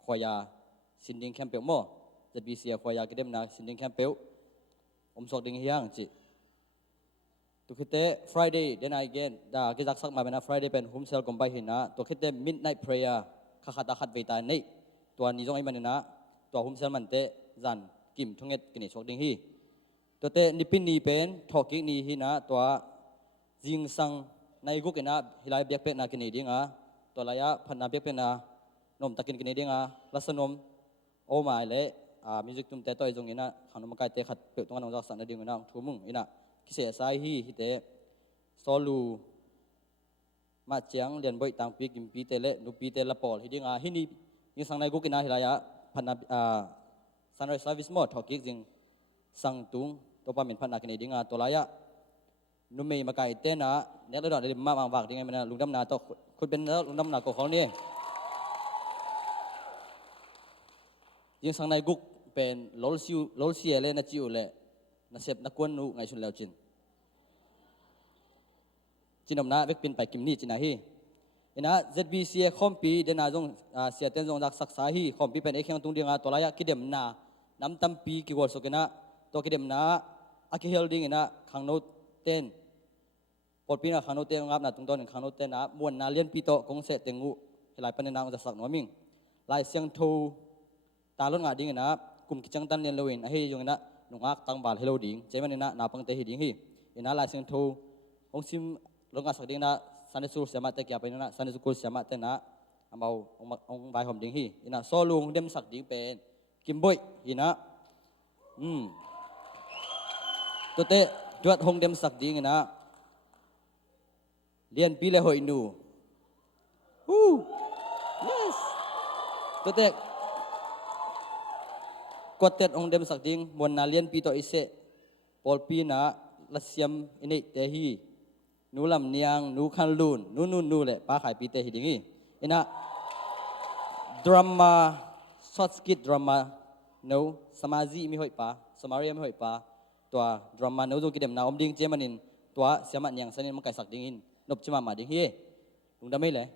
khoya sinding campeu mo ZBCA khoya kedem na sinding campeu sok ding hiang chi tu khite Friday then again da kijak sak ma bena Friday pen home cell kombai hina to khite midnight prayer kha khata khat ve ta nei to ni jong ai manina to home cell man te jan kim thonget kini sok ding hi to te nipin ni pen thoking ni hina to jing sang nai gu kena hilai biak pe na kini dinga to laya phanna biak pe na nom takin kini dinga lasanom o mai le มิวสิกตุ้มเตะตัวไอ้ตรงนี้นะขันนมกายเตะขัดเปิดตรงนั้นจากสันนิษฐานนะทุ่มงอินะคิเสียสายฮีฮิเตโซลูมาเจียงเรียนบ่อยต่างปีกิมปีเตเลนุปีเตละปอลฮิดิ้งฮินี่ยิ่งสังในกุกินาฮิลายะพันนาซันไรส์วิสมอดทอกิกจิงสังตุงตัวปามินพันนากินดิ้งตัวลายะนุเมย์มากายเตนะเนี่ยระดับเดิมมาบางวากดิ้งไงมันลุงดำนาตัวคุณเป็นลุงดำนาก็เขาเนี่ยยิ่งสังในกุกเป็นลอลซิเอเลนัจิวเลนัเซปนักวนนูไงชุนแล้วจินจินอมนาเวกเป็นไปกิมนี่จินาฮีอินะ ZBCA คอมปีเดนาจงเสียเต็นจงดักสักษาฮีคอมปีเป็นเอกยังตุงเดียงตัวลายกิเดมนาน้ำตั้มปีกิวอลสุกินะตัวกิเดมนาอากิเฮลดิ้งอินะขังโนเต้นปอดปีนะขังโนเต้นงับนะตุงต้นขังโนเต้นนะมวนนาเลียนปีโตกงเสเตงูหลายปันนาจะสักหน่วยมิงลายเสียงทูตาล้นงาดิ้งอินะกลุ่มกิจังตันเลียนเลวินให้ยงอินะหนุ่งอักตังบาลเฮโลดิ้งเจมันอินะนาปังเตหิดิ้งฮีอินะลายเสียงทูองซิมลงอาศักดิ้งนะสันนิสุลเสียมาเตะกี่ไปนะสันนิสุลเสียมาเตะนะอามาองใบหอมดิ้งฮีอินะโซลุงเดมสักดิ้งเป็นกิมบุยอินะตัวเตะดวดหงเดมสักดิ้งอินะเลียนปีเลหอยนูyes ตัวเตะกดเตะองเดมสักดิ้งมวนนาเลียนปีโตอิเซปอลปีนะลัสยมอินิเตฮีนูลำเนียงนูคันลูนนูเลยป้าขายปีเตหิดิ้งฮีอินะดราม่าช็อตสกิทดราม่าโนสมาจีมีหอยป้าสมารีมีหอยป้าตัวดราม่าโนตัวกิเดมนาอมดิ้งเจมันินตัวเสียมันยังสันนิมันไก่สักดิ้งอินนบจิมามาดิ้งฮีลุงดำไม่เลย